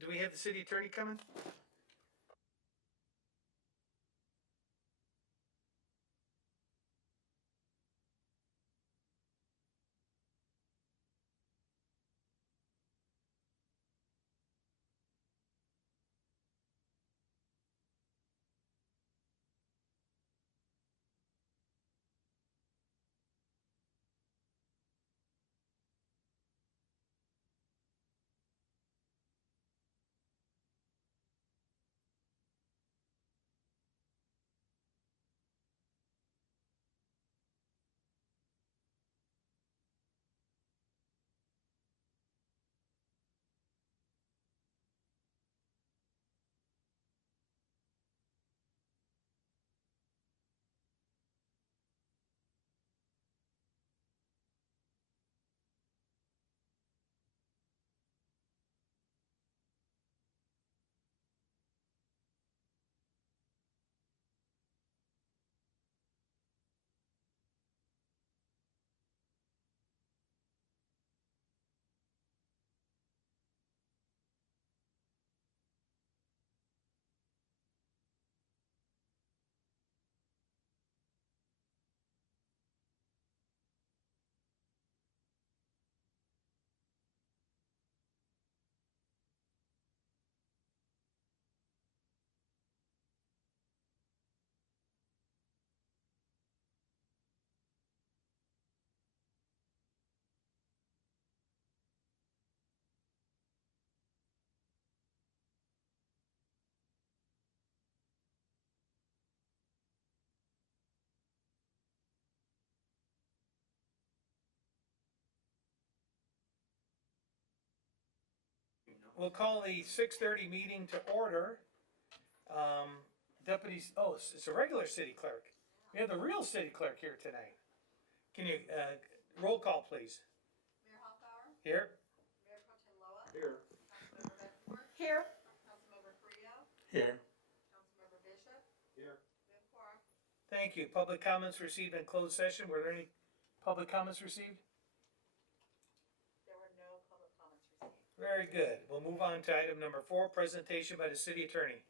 Do we have the city attorney coming? We'll call the 6:30 meeting to order. Deputies, it's a regular city clerk. We have the real city clerk here tonight. Can you, roll call please? Mayor Hoffbauer, Here? Mayor Pro Tem Loa, Here. Councilmember Betancourt, Here. Councilmember Carrillo, Here. Councilmember Bishop, Here. we have quorum. Thank you. Public comments received in closed session. Were there any public comments received? There were no public comments received. Very good. We'll move on to item number 4, presentation by the city attorney.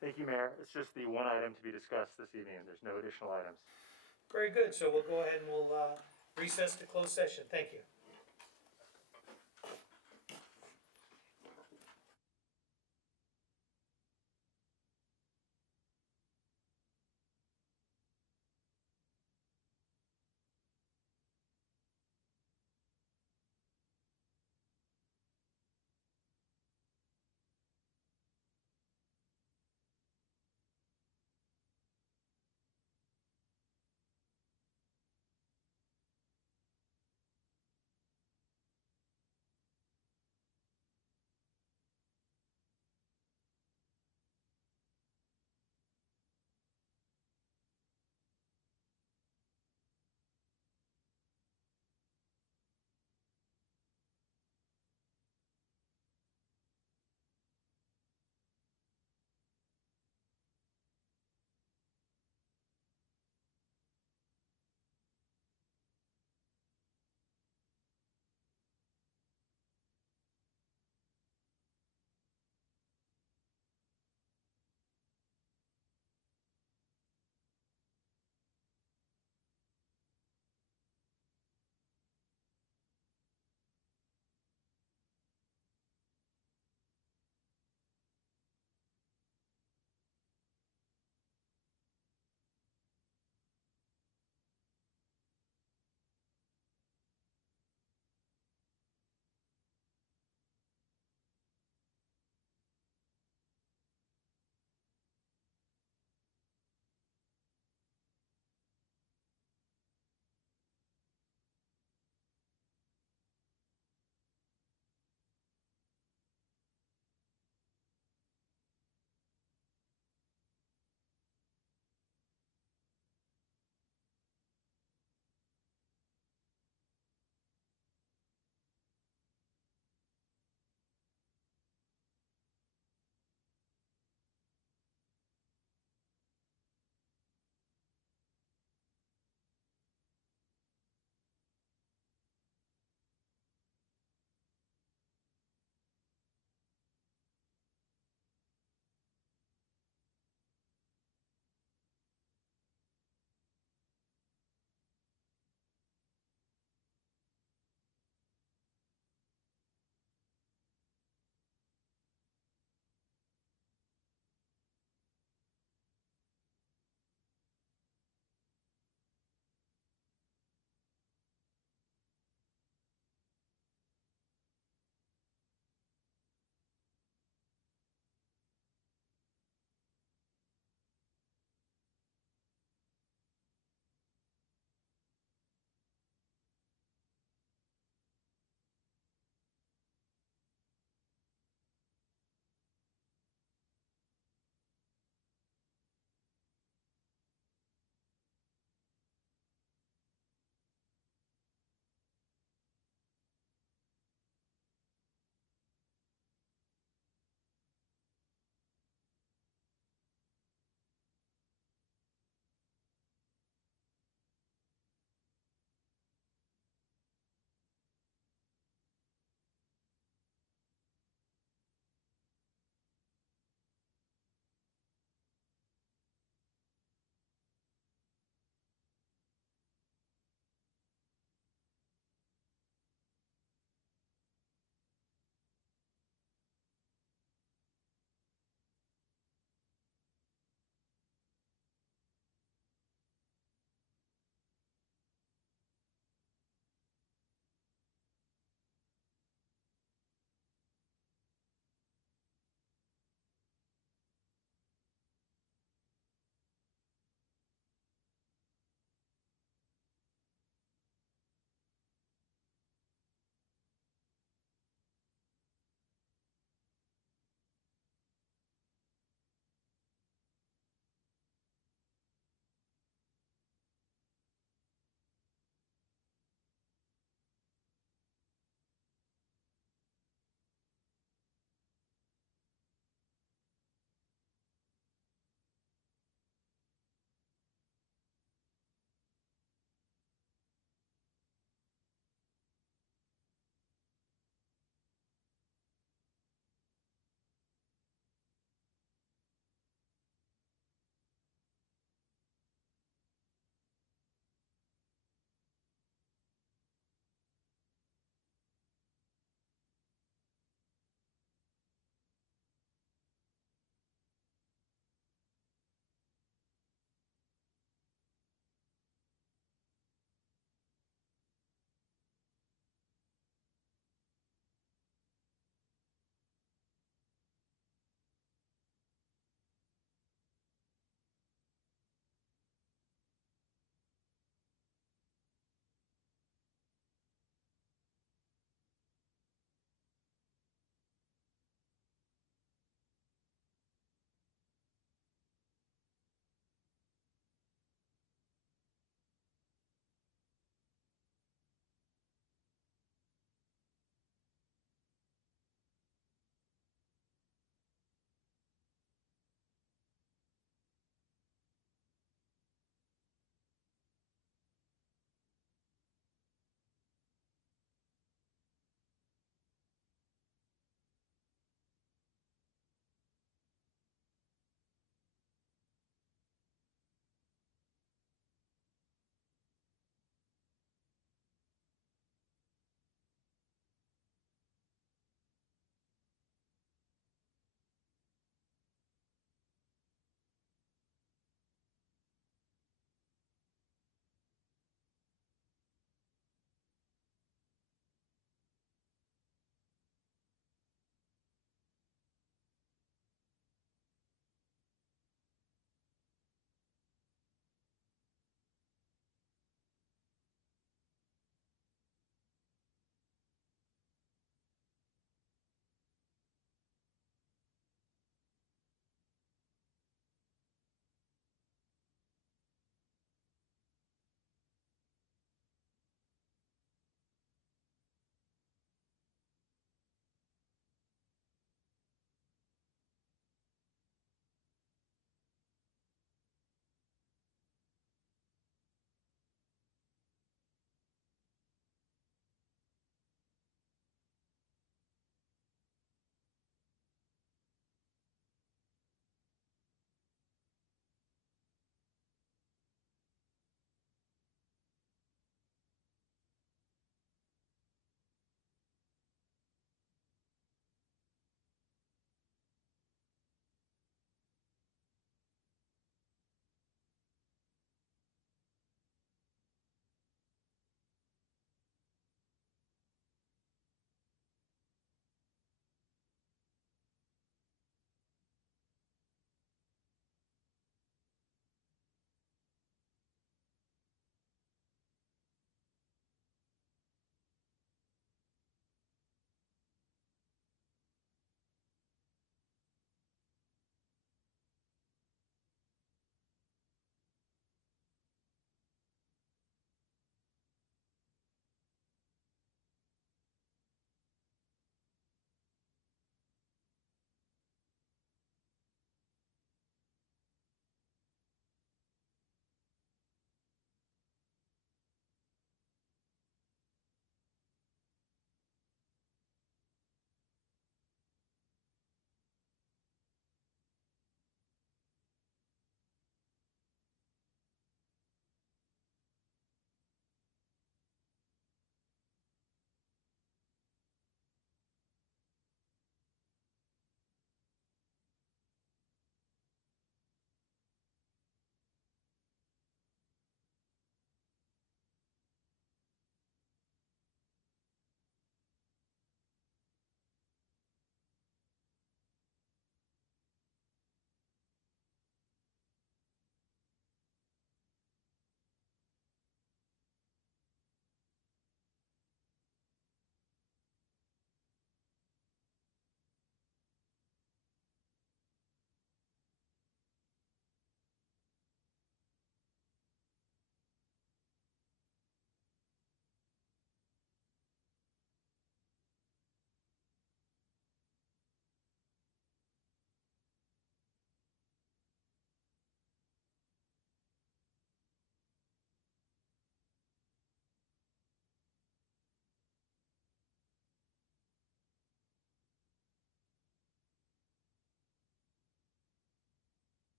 Thank you, Mayor. It's just the one item to be discussed this evening. There's no additional items. Very good. So we'll go ahead and we'll recess to closed session. Thank you.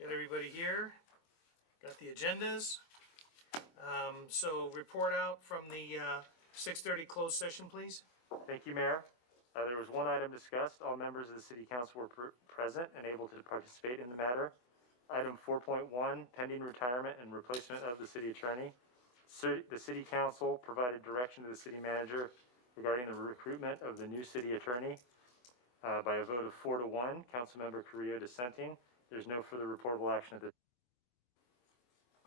Got everybody here, got the agendas. So report out from the 6:30 closed session, please. Thank you, Mayor. There was one item discussed. All members of the city council were present and able to participate in the matter. Item 4.1, pending retirement and replacement of the city attorney. The city council provided direction to the city manager regarding the recruitment of the new city attorney. By a vote of 4-1, Councilmember Carrillo dissenting. There's no further reportable action at this.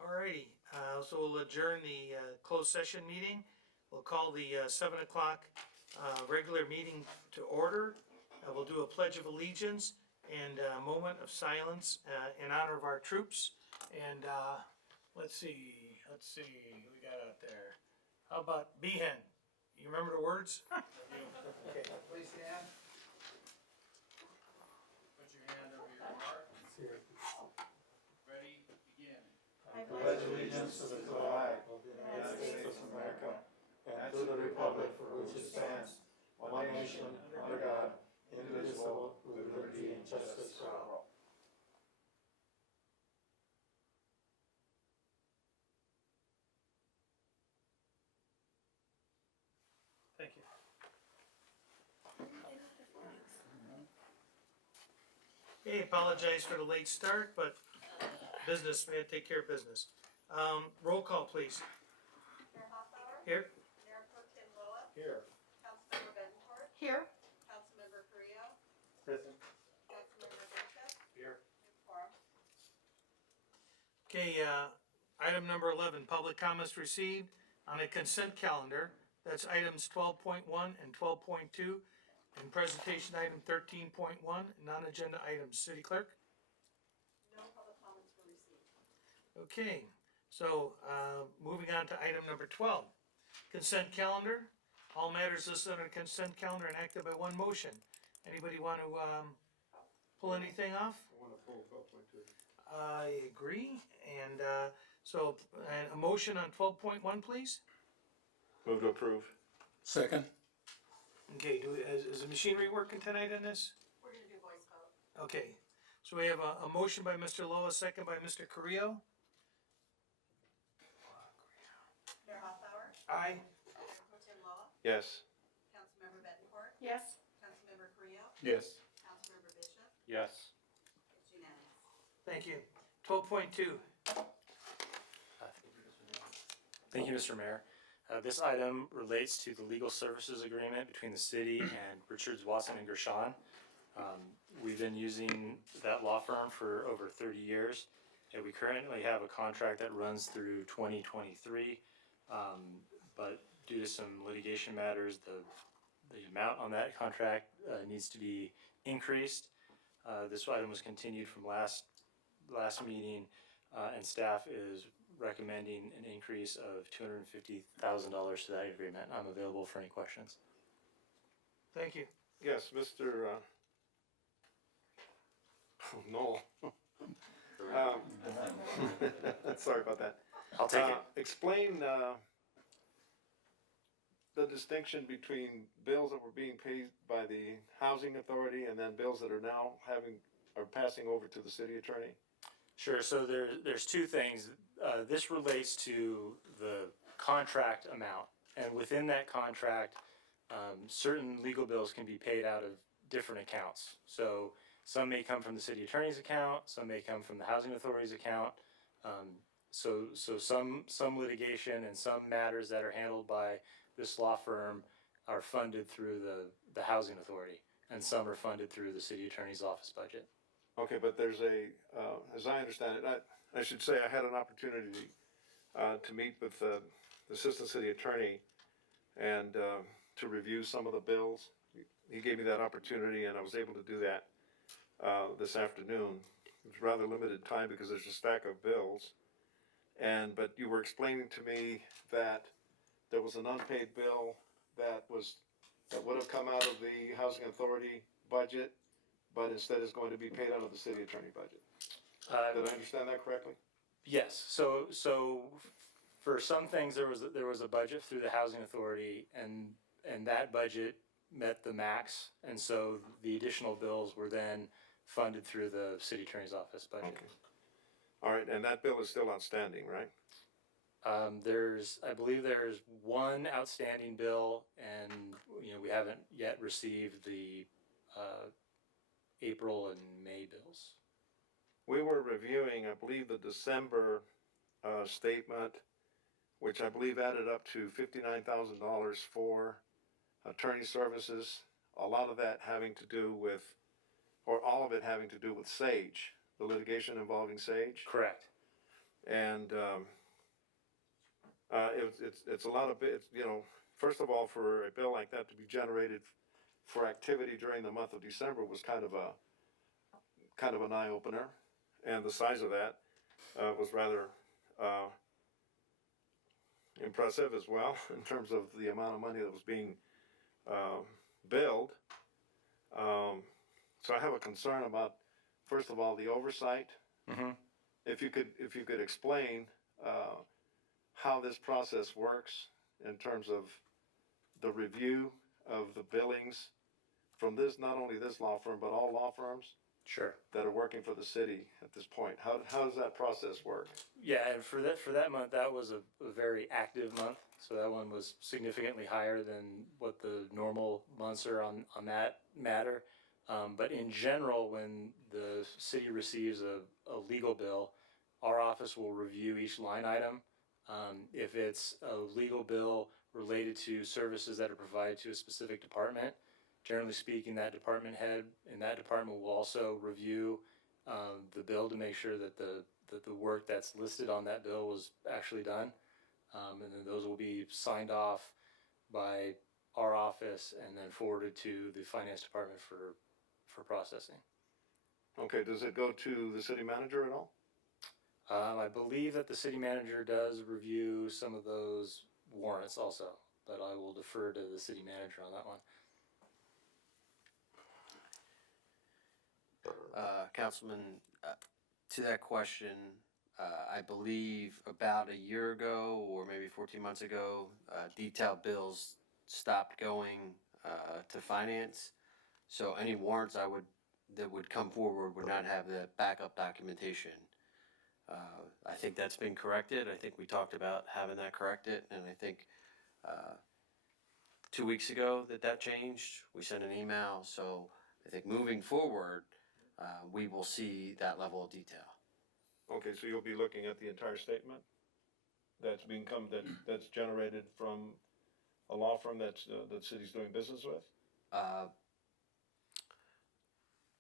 Alrighty, so we'll adjourn the closed session meeting. We'll call the 7 o'clock regular meeting to order. We'll do a pledge of allegiance and a moment of silence in honor of our troops. And let's see, who we got out there. How about Behan? You remember the words? Okay. Please stand. Put your hand over your heart. Ready, begin. I Pledge allegiance to the flag of the United States of America and to the republic for which it stands, one nation, under God, indivisible, with liberty and justice for all. Thank you. Hey, apologize for the late start, but business, we had to take care of business. Roll call, please. Mayor Hoffbauer. Here? Mayor Pro Tem Loa. Here. Councilmember Bettencourt. Here. Councilmember Carrillo. Present. Councilmember Bishop. Here. Quorum. Okay, item number 11, public comments received on a consent calendar. That's items 12.1 and 12.2, and presentation item 13.1, non-agenda items. City Clerk? No public comments were received. Okay, so, moving on to item number 12, consent calendar. All matters listed on the consent calendar and acted by one motion. Anybody want to, pull anything off? I want to pull 12.2. I agree, and, a motion on 12.1, please? Move to approve. Second. Okay, is the machinery working tonight on this? We're gonna do voice vote. Okay, so we have a motion by Mr. Loa, second by Mr. Carrillo. Mayor Hoffbauer. Aye. Mayor Pro Tem Loa. Yes. Councilmember Bettencourt. Yes. Councilmember Carrillo. Yes. Councilmember Bishop. Yes. It's unanimous. Thank you. 12.2. Thank you, Mr. Mayor. This item relates to the legal services agreement between the city and Richards, Watson, and Gershon. We've been using that law firm for over 30 years, and we currently have a contract that runs through 2023. But due to some litigation matters, the amount on that contract needs to be increased. This item was continued from last meeting, and staff is recommending an increase of $250,000 to that agreement. I'm available for any questions. Thank you. Yes, Mr. Knoll. Sorry about that. I'll take it. Explain the distinction between bills that were being paid by the housing authority and then bills that are now passing over to the city attorney. Sure, so there's two things. This relates to the contract amount, and within that contract, certain legal bills can be paid out of different accounts. So some may come from the city attorney's account, some may come from the housing authority's account. So some litigation and some matters that are handled by this law firm are funded through the housing authority, and some are funded through the city attorney's office budget. Okay, but there's as I understand it, I should say I had an opportunity to meet with the assistant city attorney and to review some of the bills. He gave me that opportunity, and I was able to do that this afternoon. It was rather limited time because there's a stack of bills. But you were explaining to me that there was an unpaid bill that would have come out of the housing authority budget, but instead is going to be paid out of the city attorney budget. Did I understand that correctly? Yes, so for some things, there was a budget through the housing authority, and that budget met the max, and so the additional bills were then funded through the city attorney's office budget. Okay. All right, and that bill is still outstanding, right? I believe there's one outstanding bill, and, you know, we haven't yet received the, April and May bills. We were reviewing, I believe, the December, statement, which I believe added up to $59,000 for attorney services. A lot of that having to do with, or all of it having to do with Sage, the litigation involving Sage. Correct. And it's a lot of bits, you know, first of all, for a bill like that to be generated for activity during the month of December was kind of an eye opener. And the size of that was rather impressive as well in terms of the amount of money that was being billed. So I have a concern about, first of all, the oversight. Mm-hmm. If you could explain how this process works in terms of the review of the billings from this, not only this law firm, but all law firms Sure. that are working for the city at this point. How does that process work? Yeah, and for that month, that was a very active month. So that one was significantly higher than what the normal months are on that matter. But in general, when the city receives a legal bill, our office will review each line item. If it's a legal bill related to services that are provided to a specific department, generally speaking, that department head in that department will also review the bill to make sure that the work that's listed on that bill was actually done. And then those will be signed off by our office and then forwarded to the finance department for processing. Okay, does it go to the city manager at all? I believe that the city manager does review some of those warrants also, but I will defer to the city manager on that one. Councilman, to that question, I believe about a year ago or maybe 14 months ago, detailed bills stopped going to finance. So any warrants that would come forward would not have the backup documentation. I think that's been corrected. I think we talked about having that corrected, and I think 2 weeks ago that changed. We sent an email, so I think moving forward, we will see that level of detail. Okay, so you'll be looking at the entire statement that's that's generated from a law firm that the city's doing business with?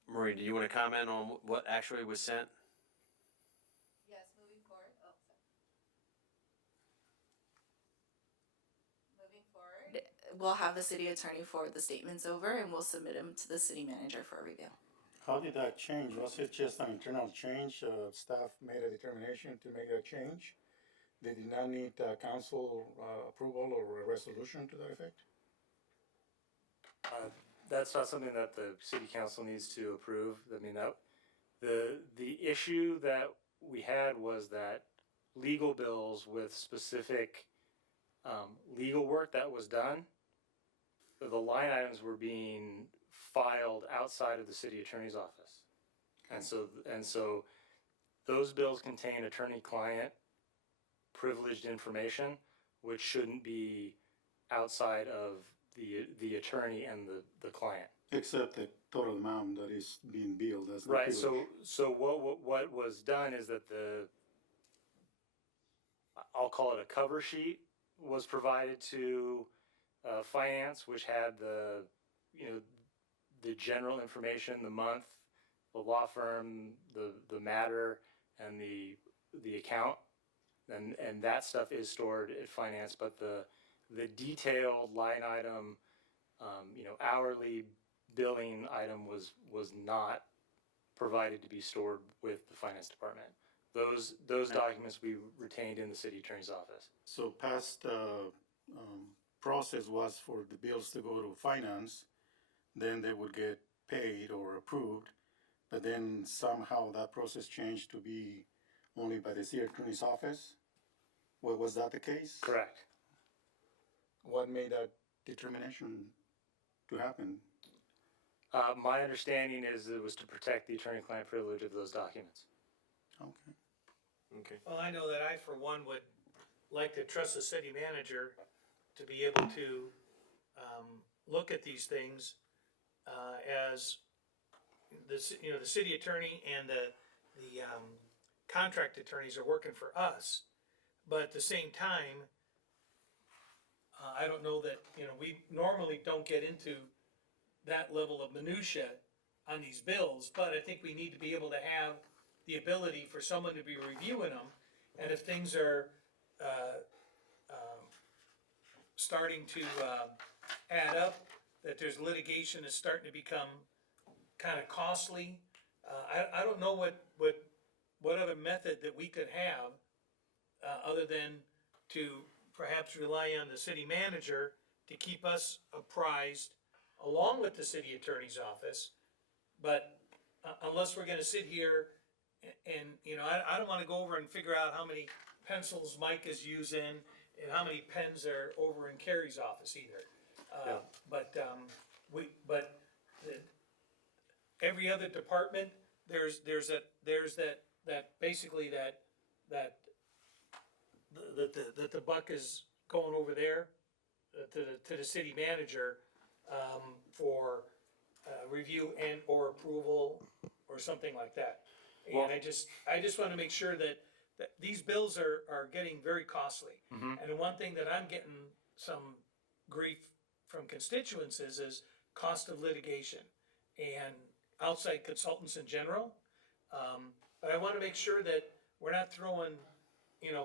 Marie, do you want to comment on what actually was sent? Yes, moving forward, moving forward, we'll have the city attorney forward the statements over and we'll submit them to the city manager for review. How did that change? Was it just an internal change? Staff made a determination to make a change? They did not need council approval or a resolution to that effect? That's not something that the city council needs to approve. I mean, the issue that we had was that legal bills with specific legal work that was done, the line items were being filed outside of the city attorney's office. And so those bills contain attorney-client privileged information, which shouldn't be outside of the attorney and the client. Except the total amount that is being billed as the Right, privilege. so what was done is that I'll call it a cover sheet, was provided to finance, which had the general information, the month, the law firm, the matter, and the account, and that stuff is stored at finance, but the detailed line item, hourly billing item was not provided to be stored with the finance department. Those documents we retained in the city attorney's office. So past process was for the bills to go to finance, then they would get paid or approved, but then somehow that process changed to be only by the city attorney's office? Well, was that the case? Correct. What made that determination to happen? My understanding is it was to protect the attorney-client privilege of those documents. Okay. Okay. Well, I know that I, for one, would like to trust the city manager to be able to, look at these things, as the city attorney and the contract attorneys are working for us. But at the same time, I don't know that, we normally don't get into that level of minutia on these bills, but I think we need to be able to have the ability for someone to be reviewing them. And if things are, starting to, add up, that there's litigation that's starting to become kinda costly, I don't know what other method that we could have, other than to perhaps rely on the city manager to keep us apprised along with the city attorney's office. But unless we're gonna sit here and, I don't wanna go over and figure out how many pencils Mike is using and how many pens are over in Carrie's office either. Yeah. But, every other department, there's that basically that the buck is going over there, to the city manager, for, review and or approval or something like that. Well- And I just wanna make sure that these bills are getting very costly. Mhm. And one thing that I'm getting some grief from constituents is cost of litigation and outside consultants in general. But I wanna make sure that we're not throwing,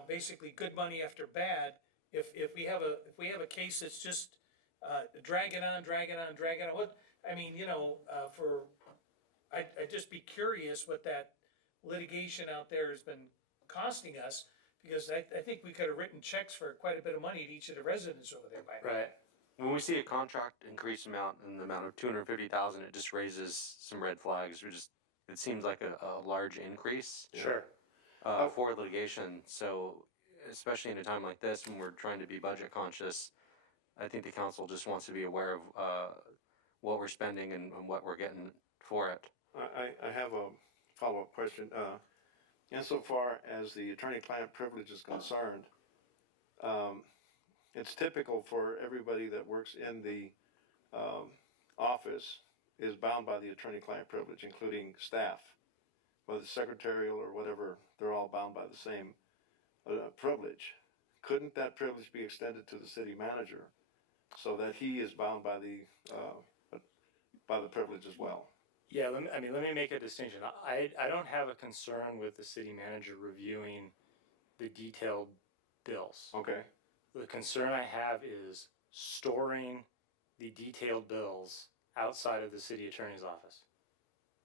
basically good money after bad. If we have a case that's just, dragging on, what, I'd just be curious what that litigation out there has been costing us, because I think we could have written checks for quite a bit of money to each of the residents over there by now. Right. When we see a contract increase amount in the amount of 250,000, it just raises some red flags. It seems like a large increase Sure. for litigation. So, especially in a time like this when we're trying to be budget conscious, I think the council just wants to be aware of what we're spending and what we're getting for it. I have a follow-up question. Insofar as the attorney-client privilege is concerned, it's typical for everybody that works in the office is bound by the attorney-client privilege, including staff, whether it's secretarial or whatever, they're all bound by the same privilege. Couldn't that privilege be extended to the city manager so that he is bound by the privilege as well? Yeah, let me make a distinction. I don't have a concern with the city manager reviewing the detailed bills. Okay, The concern I have is storing the detailed bills outside of the city attorney's office.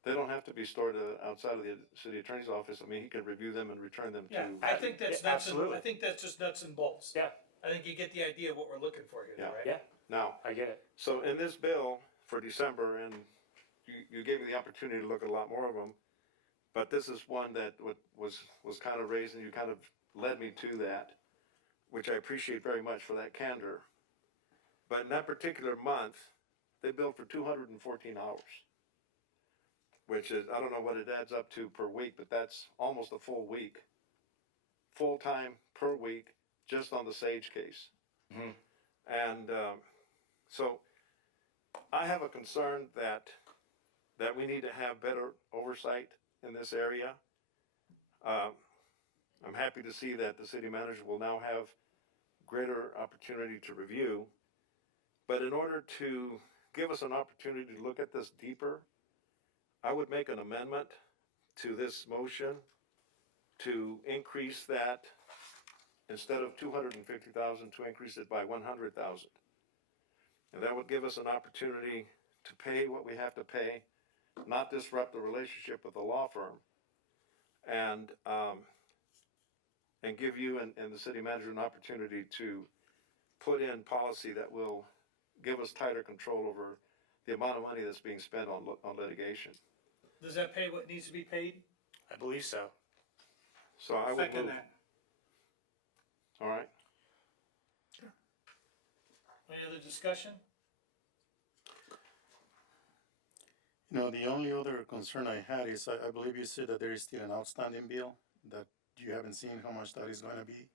they don't have to be stored outside of the city attorney's office. I mean, he can review them and return them to. Yeah, I think that's Yeah, nuts and, absolutely. I think that's just nuts and bolts. Yeah, I think you get the idea of what we're looking for here, Yeah. right? yeah, Now, I get it. so in this bill for December, and you gave me the opportunity to look at a lot more of them, but this is one that was kind of raised, and you kind of led me to that, which I appreciate very much for that candor. But in that particular month, they billed for 214 hours, which is, I don't know what it adds up to per week, but that's almost a full week. Full time per week, just on the Sage case. Mhm. And so I have a concern that we need to have better oversight in this area. I'm happy to see that the city manager will now have greater opportunity to review. But in order to give us an opportunity to look at this deeper, I would make an amendment to this motion to increase that, instead of 250,000, to increase it by 100,000. And that would give us an opportunity to pay what we have to pay, not disrupt the relationship with the law firm, and give you and the city manager an opportunity to put in policy that will give us tighter control over the amount of money that's being spent on litigation. Does that pay what needs to be paid? I believe so. So I would Second move. that. All right. Any other discussion? The only other concern I had is, I believe you said that there is still an outstanding bill that you haven't seen how much that is gonna be.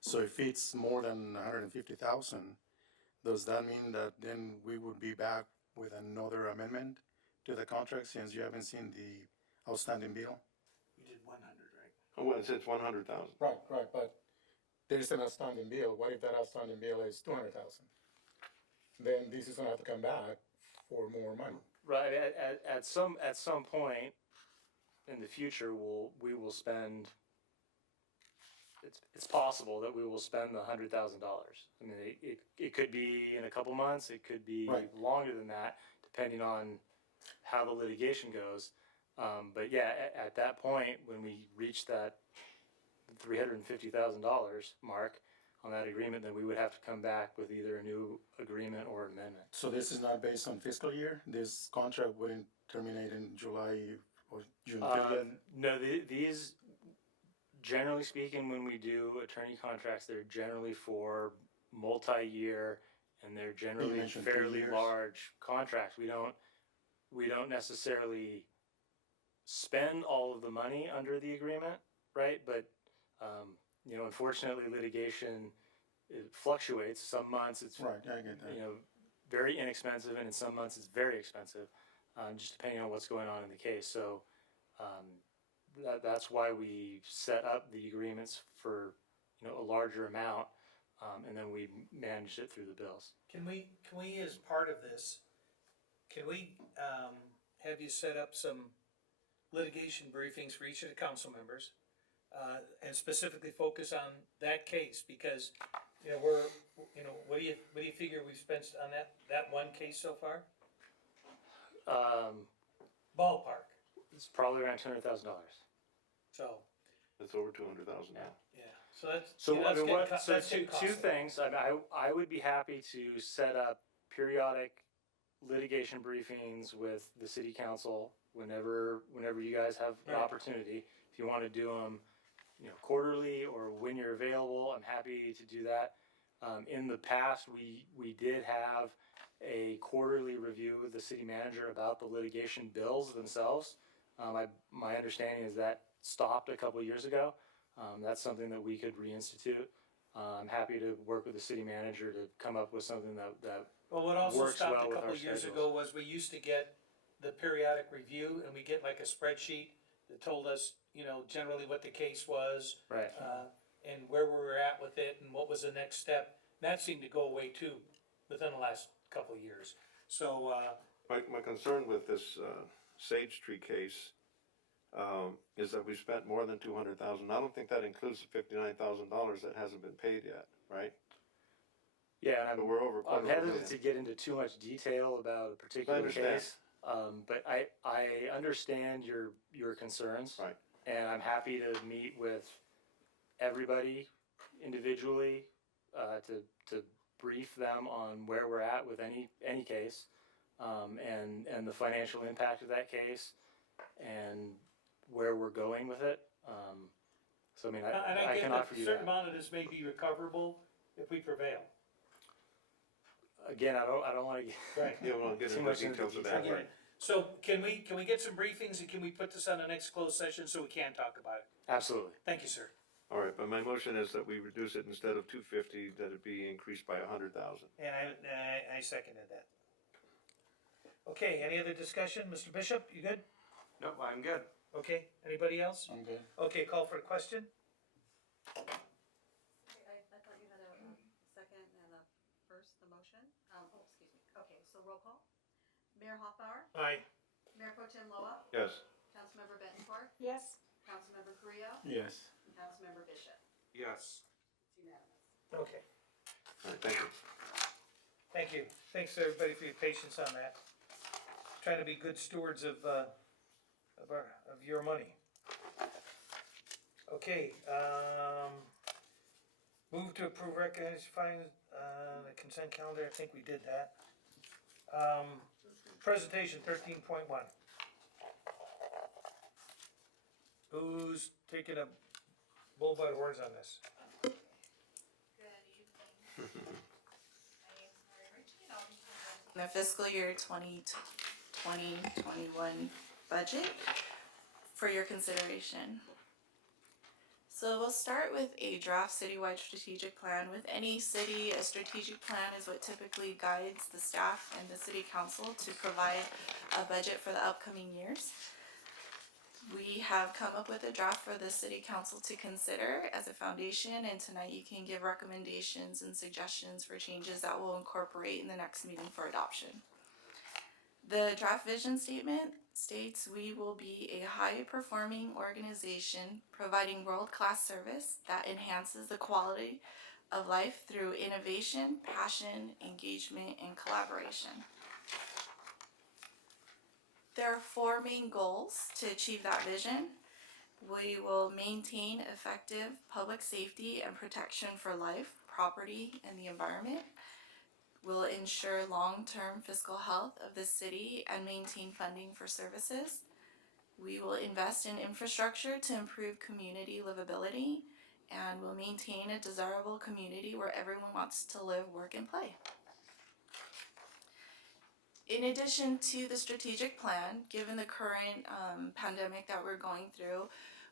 So if it's more than 150,000, does that mean that then we would be back with another amendment to the contract since you haven't seen the outstanding bill? We did 100, right? Oh, well, it's 100,000. Right, but there's an outstanding bill. What if that outstanding bill is 200,000? Then this is gonna have to come back for more money. Right, at some point in the future, we will spend, it's possible that we will spend the $100,000. I mean, it could be in a couple months, it could be Right. longer than that, depending on how the litigation goes. But yeah, at that point, when we reach that $350,000 mark on that agreement, then we would have to come back with either a new agreement or amendment. So this is not based on fiscal year? This contract wouldn't terminate in July or June 30th? No, these, generally speaking, when we do attorney contracts, they're generally for multi-year, and they're generally mentioned 3 fairly years. large contracts. We don't necessarily spend all of the money under the agreement, right? But you know, unfortunately, litigation, it fluctuates. Some months it's Right, I get that. you know, very inexpensive, and in some months it's very expensive, just depending on what's going on in the case. So that's why we set up the agreements for, you know, a larger amount, and then we manage it through the bills. Can we, as part of this, can we, have you set up some litigation briefings for each of the council members? And specifically focus on that case, because, you know, what do you figure we've spent on that one case so far? Ballpark, It's probably around $200,000. so, It's over 200,000 now. yeah, so that's, So yeah, I that's mean, getting, so that's two getting costly. things. I would be happy to set up periodic litigation briefings with the city council whenever you guys have an Right. opportunity. If you want to do them, you know, quarterly or when you're available, I'm happy to do that. In the past, we did have a quarterly review with the city manager about the litigation bills themselves. My understanding is that stopped a couple years ago. That's something that we could reinstitute. I'm happy to work with the city manager to come up with something that Well, what also works stopped well a with couple our years schedules. ago was we used to get the periodic review, and we get like a spreadsheet that told us, you know, generally what the case was, right. and where we were at with it, and what was the next step. That seemed to go away too, within the last couple of years. So, My concern with this Sage Tree case is that we spent more than 200,000. I don't think that includes the $59,000 that hasn't been paid yet, right? Yeah, and But we're over quite I'm over a hesitant million. to get into too much detail about a particular understand. case. But I understand your concerns. Right. And I'm happy to meet with everybody individually, to brief them on where we're at with any case, and the financial impact of that case, and where we're going with it. So I mean, and I I can get that offer a you certain that. amount of this may be recoverable if we prevail. Again, I don't wanna get Right. Yeah, we won't get too into much into details of detail. that, I get right? it. So can we get some briefings, and can we put this on the next closed session so we can talk about it? Absolutely. Thank you, sir. All right, but my motion is that we reduce it instead of 250, that it be increased by 100,000. And I seconded that. Okay, any other discussion? Mr. Bishop, you good? Nope, I'm good. Okay, anybody else? I'm good. Okay, call for a question? I thought you had a second and a first, the motion. Excuse me. Okay, so roll call. Mayor Hoffbauer, Aye. Mayor Pro Tem Loa, Yes. Councilmember Bettencourt, Yes. Councilmember Carrillo, Yes. Councilmember Bishop. Yes. It's unanimous. Okay, All right, thank you. thank you. Thanks everybody for your patience on that. Trying to be good stewards of your money. Okay, move to approve recognize findings, the consent calendar, I think we did that. Presentation 13.1. Who's taking a bull by the horns on this? Good evening. My name's Mary Ritchie, and I'll be presenting. The fiscal year 2020-21 budget for your consideration. So we'll start with a draft citywide strategic plan. With any city, a strategic plan is what typically guides the staff and the city council to provide a budget for the upcoming years. We have come up with a draft for the city council to consider as a foundation, and tonight you can give recommendations and suggestions for changes that we'll incorporate in the next meeting for adoption. The draft vision statement states we will be a high-performing organization providing world-class service that enhances the quality of life through innovation, passion, engagement, and collaboration. There are 4 main goals to achieve that vision. We will maintain effective public safety and protection for life, property, and the environment. We'll ensure long-term fiscal health of the city and maintain funding for services. We will invest in infrastructure to improve community livability, and we'll maintain a desirable community where everyone wants to live, work, and play. In addition to the strategic plan, given the current pandemic that we're going through,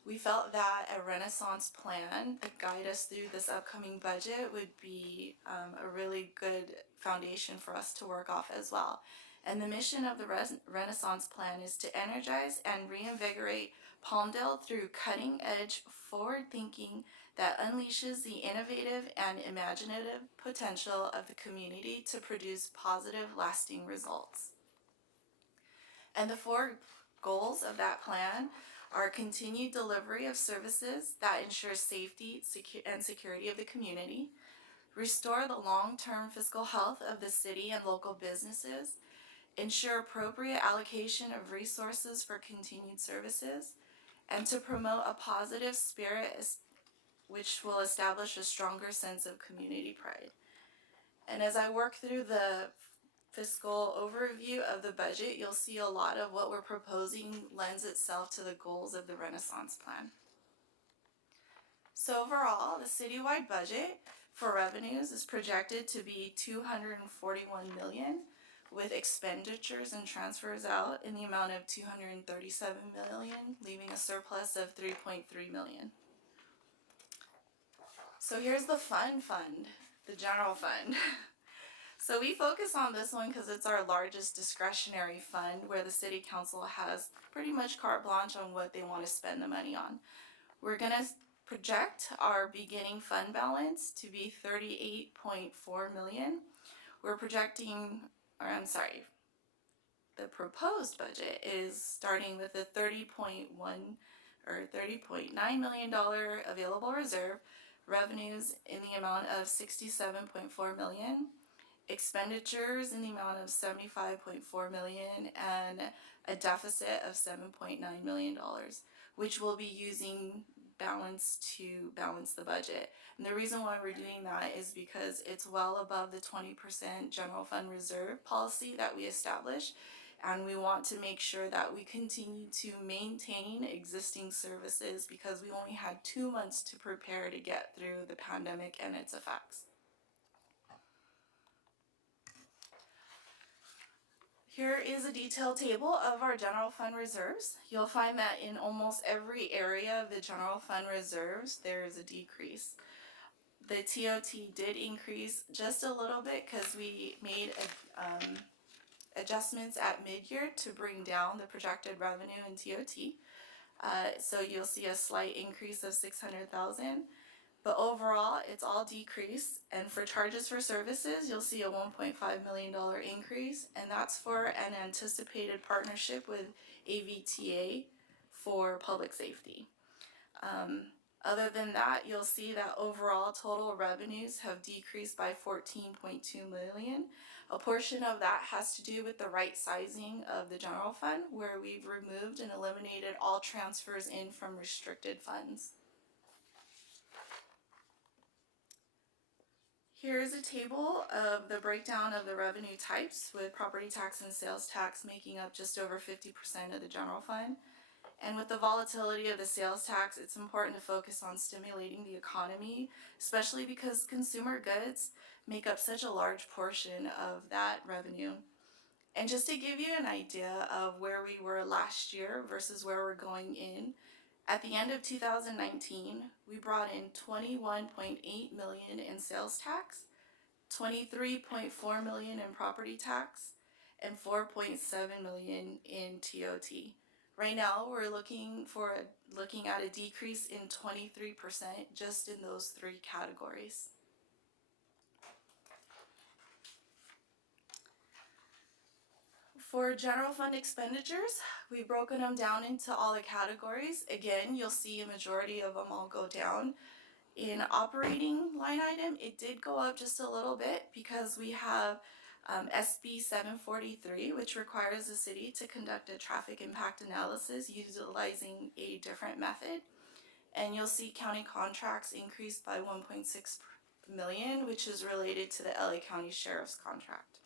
we felt that a Renaissance plan that guide us through this upcoming budget would be a really good foundation for us to work off as well. And the mission of the Renaissance plan is to energize and reinvigorate Palmdale through cutting-edge forward thinking that unleashes the innovative and imaginative potential of the community to produce positive, lasting results. And the 4 goals of that plan are continued delivery of services that ensure safety and security of the community, restore the long-term fiscal health of the city and local businesses, ensure appropriate allocation of resources for continued services, and to promote a positive spirit which will establish a stronger sense of community pride. And as I work through the fiscal overview of the budget, you'll see a lot of what we're proposing lends itself to the goals of the Renaissance plan. So overall, the citywide budget for revenues is projected to be $241 million, with expenditures and transfers out in the amount of $237 million, leaving a surplus of $3.3 million. So here's the fun fund, the general fund. So we focus on this one because it's our largest discretionary fund where the city council has pretty much carte blanche on what they want to spend the money on. We're going to project our beginning fund balance to be $38.4 million. We're projecting, the proposed budget is starting with a $30.9 million available reserve, revenues in the amount of $67.4 million, expenditures in the amount of $75.4 million, and a deficit of $7.9 million, which we'll be using balance to balance the budget. And the reason why we're doing that is because it's well above the 20% general fund reserve policy that we established, and we want to make sure that we continue to maintain existing services because we only had 2 months to prepare to get through the pandemic and its effects. Here is a detailed table of our general fund reserves. You'll find that in almost every area of the general fund reserves, there is a decrease. The TOT did increase just a little bit because we made adjustments at mid-year to bring down the projected revenue in TOT. So you'll see a slight increase of $600,000. But overall, it's all decreased, and for charges for services, you'll see a $1.5 million increase, and that's for an anticipated partnership with AVTA for public safety. Other than that, you'll see that overall total revenues have decreased by $14.2 million. A portion of that has to do with the right sizing of the general fund, where we've removed and eliminated all transfers in from restricted funds. Here's a table of the breakdown of the revenue types, with property tax and sales tax making up just over 50% of the general fund. And with the volatility of the sales tax, it's important to focus on stimulating the economy, especially because consumer goods make up such a large portion of that revenue. And just to give you an idea of where we were last year versus where we're going in, At the end of 2019, we brought in 21.8 million in sales tax, 23.4 million in property tax, and 4.7 million in TOT. Right now, we're looking at a decrease in 23% just in those three categories. For general fund expenditures, we've broken them down into all the categories. Again, you'll see a majority of them all go down. In operating line item, it did go up just a little bit because we have SB 743, which requires the city to conduct a traffic impact analysis utilizing a different method. And you'll see county contracts increased by 1.6 million, which is related to the LA County Sheriff's contract.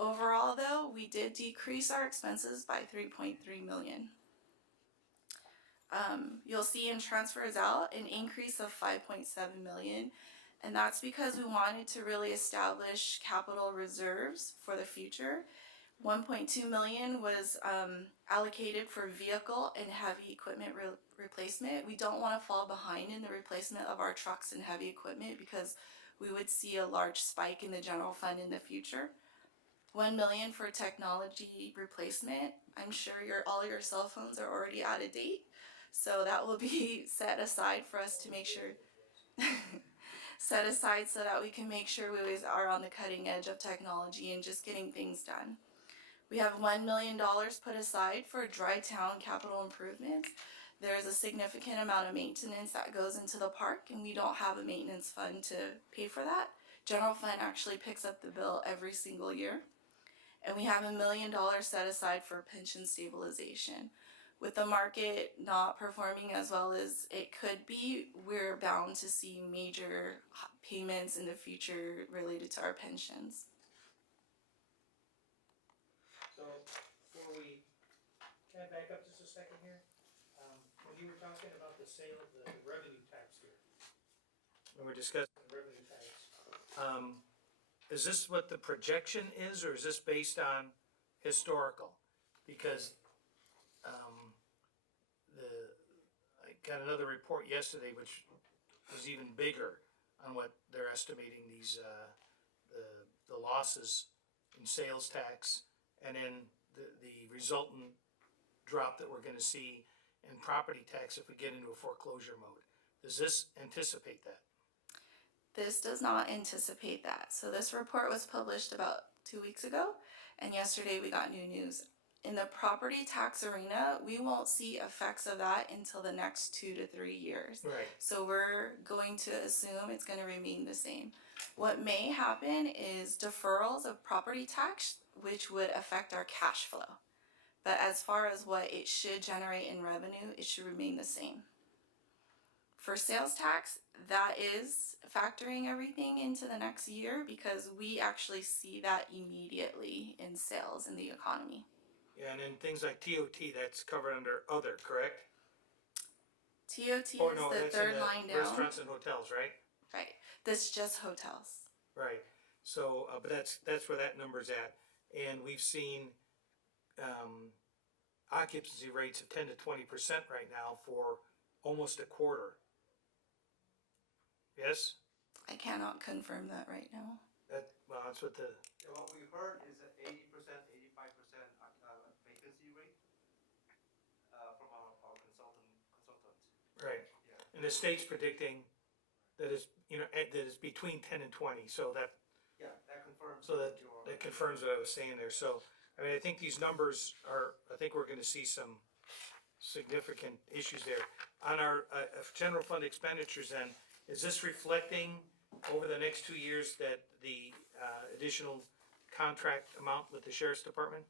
Overall, though, we did decrease our expenses by 3.3 million. You'll see in transfers out an increase of 5.7 million, and that's because we wanted to really establish capital reserves for the future. 1.2 million was allocated for vehicle and heavy equipment replacement. We don't want to fall behind in the replacement of our trucks and heavy equipment because we would see a large spike in the general fund in the future. 1 million for technology replacement. I'm sure all your cell phones are already out of date, so that will be set aside for us to make sure set aside so that we can make sure we always are on the cutting edge of technology and just getting things done. We have $1 million put aside for dry town capital improvements. There's a significant amount of maintenance that goes into the park, and we don't have a maintenance fund to pay for that. General fund actually picks up the bill every single year. And we have $1 million set aside for pension stabilization. With the market not performing as well as it could be, we're bound to see major payments in the future related to our pensions. So, before we, can I back up just a second here? When you were talking about the sale of the revenue tax here, when we're discussing the revenue tax, is this what the projection is, or is this based on historical? Because, I got another report yesterday which was even bigger on what they're estimating these, the losses in sales tax, and then the resultant drop that we're gonna see in property tax if we get into a foreclosure mode. Does this anticipate that? This does not anticipate that. So this report was published about 2 weeks ago, and yesterday we got new news. In the property tax arena, we won't see effects of that until the next 2 to 3 years. Right. So we're going to assume it's going to remain the same. What may happen is deferrals of property tax, which would affect our cash flow. But as far as what it should generate in revenue, it should remain the same. For sales tax, that is factoring everything into the next year because we actually see that immediately in sales in the economy. Yeah, and then things like TOT, that's covered under other, correct? TOT Oh, is no, the that's in third the line down. restaurants and hotels, right? Right. That's just hotels. Right, so, but that's where that number's at, and we've seen, occupancy rates of 10 to 20% right now for almost a quarter. Yes? I cannot confirm that right now. Well, that's what the, What we heard is an 80%, 85% vacancy rate from our consultant. right, Yeah. and the state's predicting that is, that is between 10 and 20, so that Yeah, that confirms. So that confirms what I was saying there, so, I mean, I think these numbers are, I think we're gonna see some significant issues there. On our, general fund expenditures then, is this reflecting over the next 2 years that the, additional contract amount with the sheriff's department?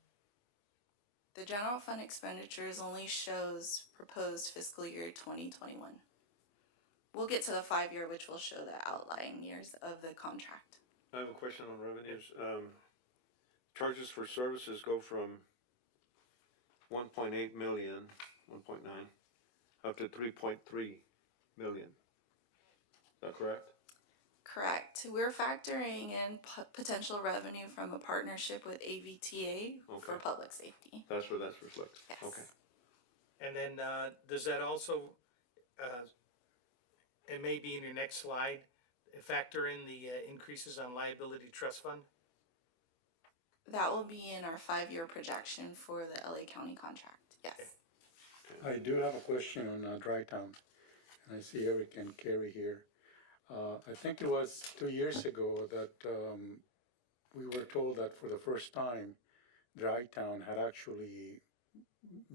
The general fund expenditures only shows proposed fiscal year 2021. We'll get to the 5-year, which will show the outlying years of the contract. I have a question on revenues. Charges for services go from 1.8 million, 1.9, up to 3.3 million. Is that correct? Correct. We're factoring in potential revenue from a partnership with AVTA for Okay. public safety. That's where that's reflected. Yes. Okay. And then, does that also, it may be in your next slide, factor in the increases on liability trust fund? That will be in our 5-year projection for the LA County contract, yes. Okay. I do have a question on Dry Town, and I see Eric and Carrie here. I think it was 2 years ago that we were told that for the first time, Dry Town had actually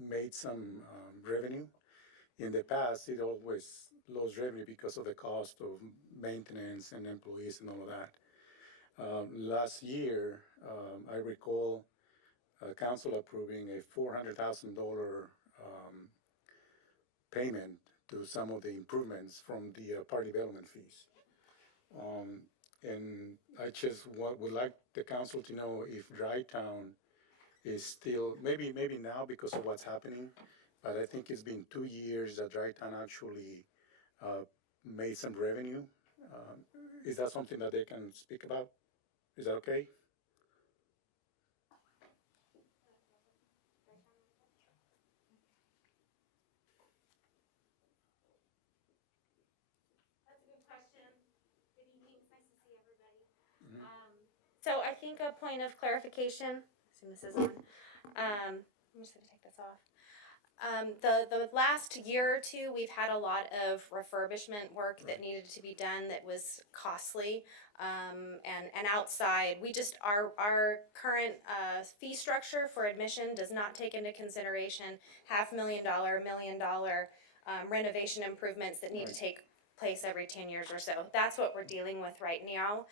made some revenue. In the past, it always lost revenue because of the cost of maintenance and employees and all of that. Last year, I recall council approving a $400,000 payment to some of the improvements from the park development fees. And I just would like the council to know if Dry Town is still, maybe now because of what's happening, but I think it's been 2 years that Dry Town actually made some revenue. Is that something that they can speak about? Is that okay? That's a good question. Good evening, it's nice to see everybody. So I think a point of clarification, assume this is on, I'm just gonna take this off. The last year or two, we've had a lot of refurbishment work that needed to be done that was costly, and outside. We just, our current, fee structure for admission does not take into consideration $500,000, $1 million, renovation improvements that need to take place every 10 years or so. That's what we're dealing with right now.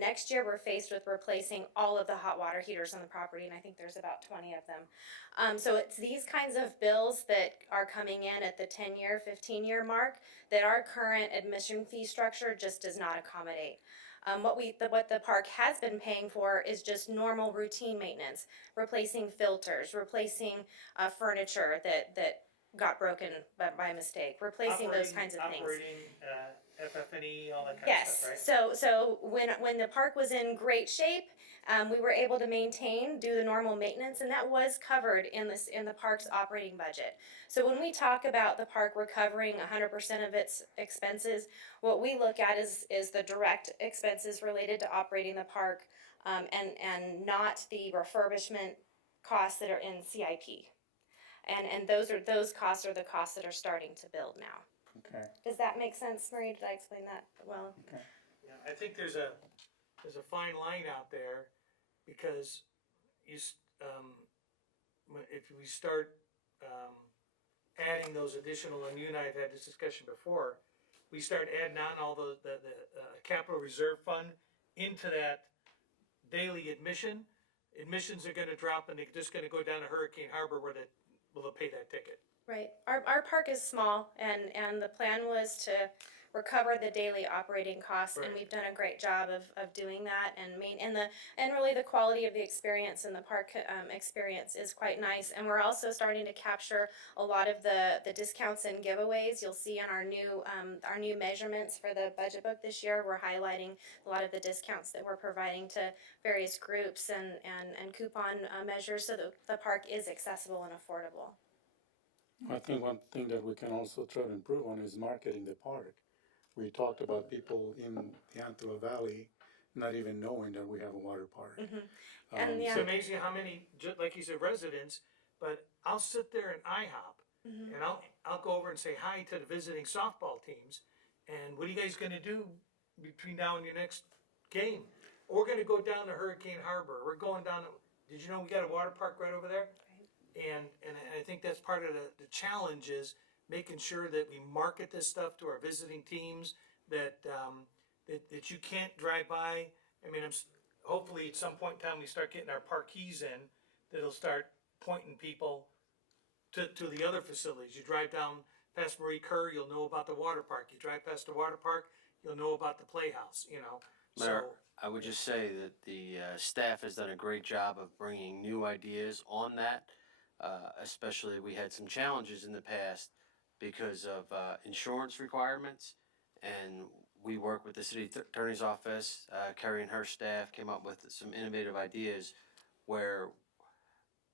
Next year, we're faced with replacing all of the hot water heaters on the property, and I think there's about 20 of them. So it's these kinds of bills that are coming in at the 10-year, 15-year mark that our current admission fee structure just does not accommodate. What the park has been paying for is just normal routine maintenance, replacing filters, replacing furniture that got broken by mistake, replacing those kinds of things. Operating, FF&E, all that kind of stuff, right? Yes, so when the park was in great shape, we were able to do the normal maintenance, and that was covered in the park's operating budget. So when we talk about the park recovering 100% of its expenses, what we look at is the direct expenses related to operating the park, and not the refurbishment costs that are in CIP. And those costs are the costs that are starting to build now. Okay. Does that make sense, Marie? Did I explain that well? Okay. Yeah, I think there's a fine line out there, because if we start adding those additional, and you and I have had this discussion before, we start adding on all the capital reserve fund into that daily admissions are gonna drop, and they're just gonna go down to Hurricane Harbor where they'll pay that ticket. Right. Our park is small, and the plan was to recover the daily operating costs, and Right. we've done a great job of doing that. And really the quality of the experience and the park experience is quite nice. And we're also starting to capture a lot of the discounts and giveaways. You'll see in our new measurements for the budget book this year, we're highlighting a lot of the discounts that we're providing to various groups and coupon measures, so that the park is accessible and affordable. I think one thing that we can also try to improve on is marketing the park. We talked about people in the Antelope Valley not even knowing that we have a water park. And It's yeah. amazing how many, like you said, residents, but I'll sit there in IHOP, and I'll go over and say hi to the visiting softball teams, and what are you guys gonna do between now and your next game? We're gonna go down to Hurricane Harbor, we're going down to, did you know we got a water park right over there? And I think that's part of the challenge, is making sure that we market this stuff to our visiting teams, that you can't drive by. I mean, hopefully at some point in time we start getting our parkees in, that'll start pointing people to the other facilities. You drive down past Marie Kerr, you'll know about the water park. You drive past the water park, you'll know about the playhouse, you know. Mayor, So, I would just say that the staff has done a great job of bringing new ideas on that. Especially, we had some challenges in the past because of insurance requirements, and we work with the city attorney's office. Carrie and her staff came up with some innovative ideas where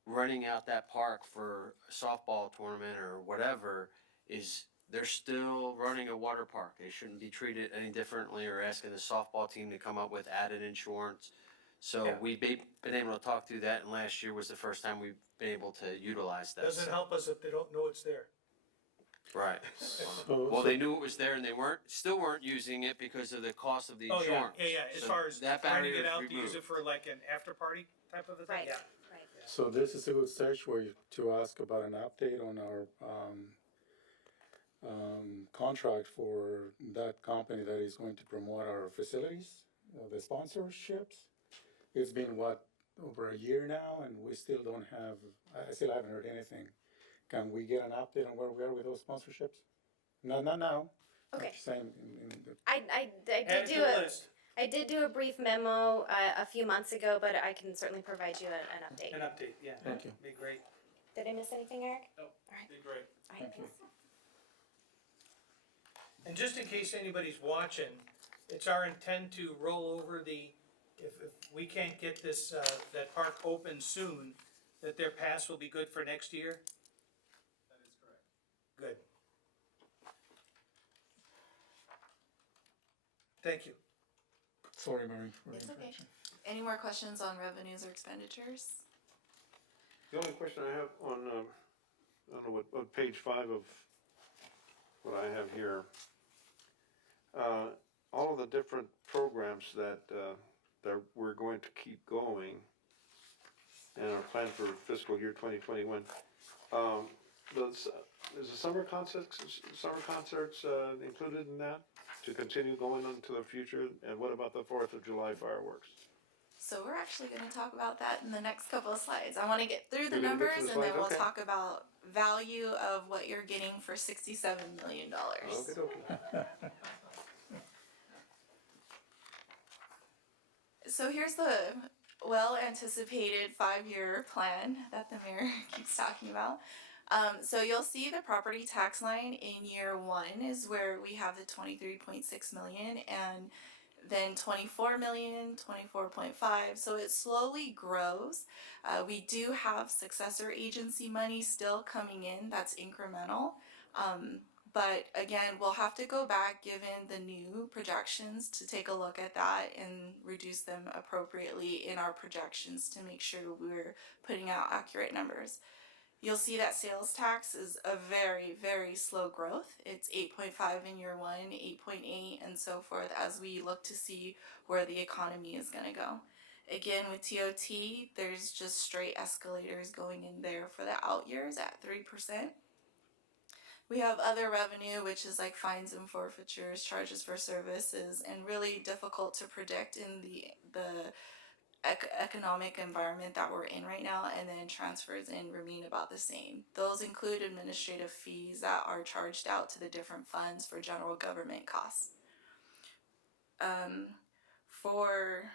renting out that park for a softball tournament or whatever is, they're still running a water park. They shouldn't be treated any differently or asking the softball team to come up with added insurance. So Yeah. we've been able to talk through that, and last year was the first time we've been able to utilize that. Doesn't help us if they don't know it's there. Right. So, Well, they knew it was there and they still weren't using it because of the cost of the Oh, yeah, insurance. yeah, as So far as that renting barrier it is out to use removed. it for like an after party type of a thing, Right, yeah. right. so this is a good stage where to ask about an update on our contract for that company that is going to promote our facilities, the sponsorships. It's been what, over a year now, and we still don't have. I still haven't heard anything. Can we get an update on where we are with those sponsorships? No, not now. Okay. I'm just saying in the I Add did it do to the a list, I did do a brief memo a few months ago, but I can certainly provide you an update. an update, yeah. Thank you. Be great, Did I miss anything, Eric? no, All right. be great. All right, Thank you. thanks. And just in case anybody's watching, it's our intent to roll over if we can't get this, that park open soon, that their pass will be good for next year? That is correct. Good. Thank you. Sorry, Mary. For the It's okay. interruption. Any more questions on revenues or expenditures? The only question I have on, I don't know what, on page 5 of what I have here, all of the different programs that we're going to keep going and our plan for fiscal year 2021, is the summer concerts included in that to continue going into the future? And what about the 4th of July fireworks? So we're actually going to talk about that in the next couple of slides. I want to get through the You're gonna get numbers to the and then slides? we'll Okay. talk about value of what you're getting for $67 million. Okay, okay. So here's the well-anticipated 5-year plan that the mayor keeps talking about. So you'll see the property tax line in year 1 is where we have the 23.6 million, and then 24 million, 24.5. So it slowly grows. We do have successor agency money still coming in that's incremental. But again, we'll have to go back given the new projections to take a look at that and reduce them appropriately in our projections to make sure we're putting out accurate numbers. You'll see that sales tax is a very, very slow growth. It's 8.5 in year 1, 8.8, and so forth as we look to see where the economy is going to go. Again, with TOT, there's just straight escalators going in there for the out years at 3%. We have other revenue, which is like fines and forfeitures, charges for services, and really difficult to predict in the economic environment that we're in right now, and then transfers in remain about the same. Those include administrative fees that are charged out to the different funds for general government costs. For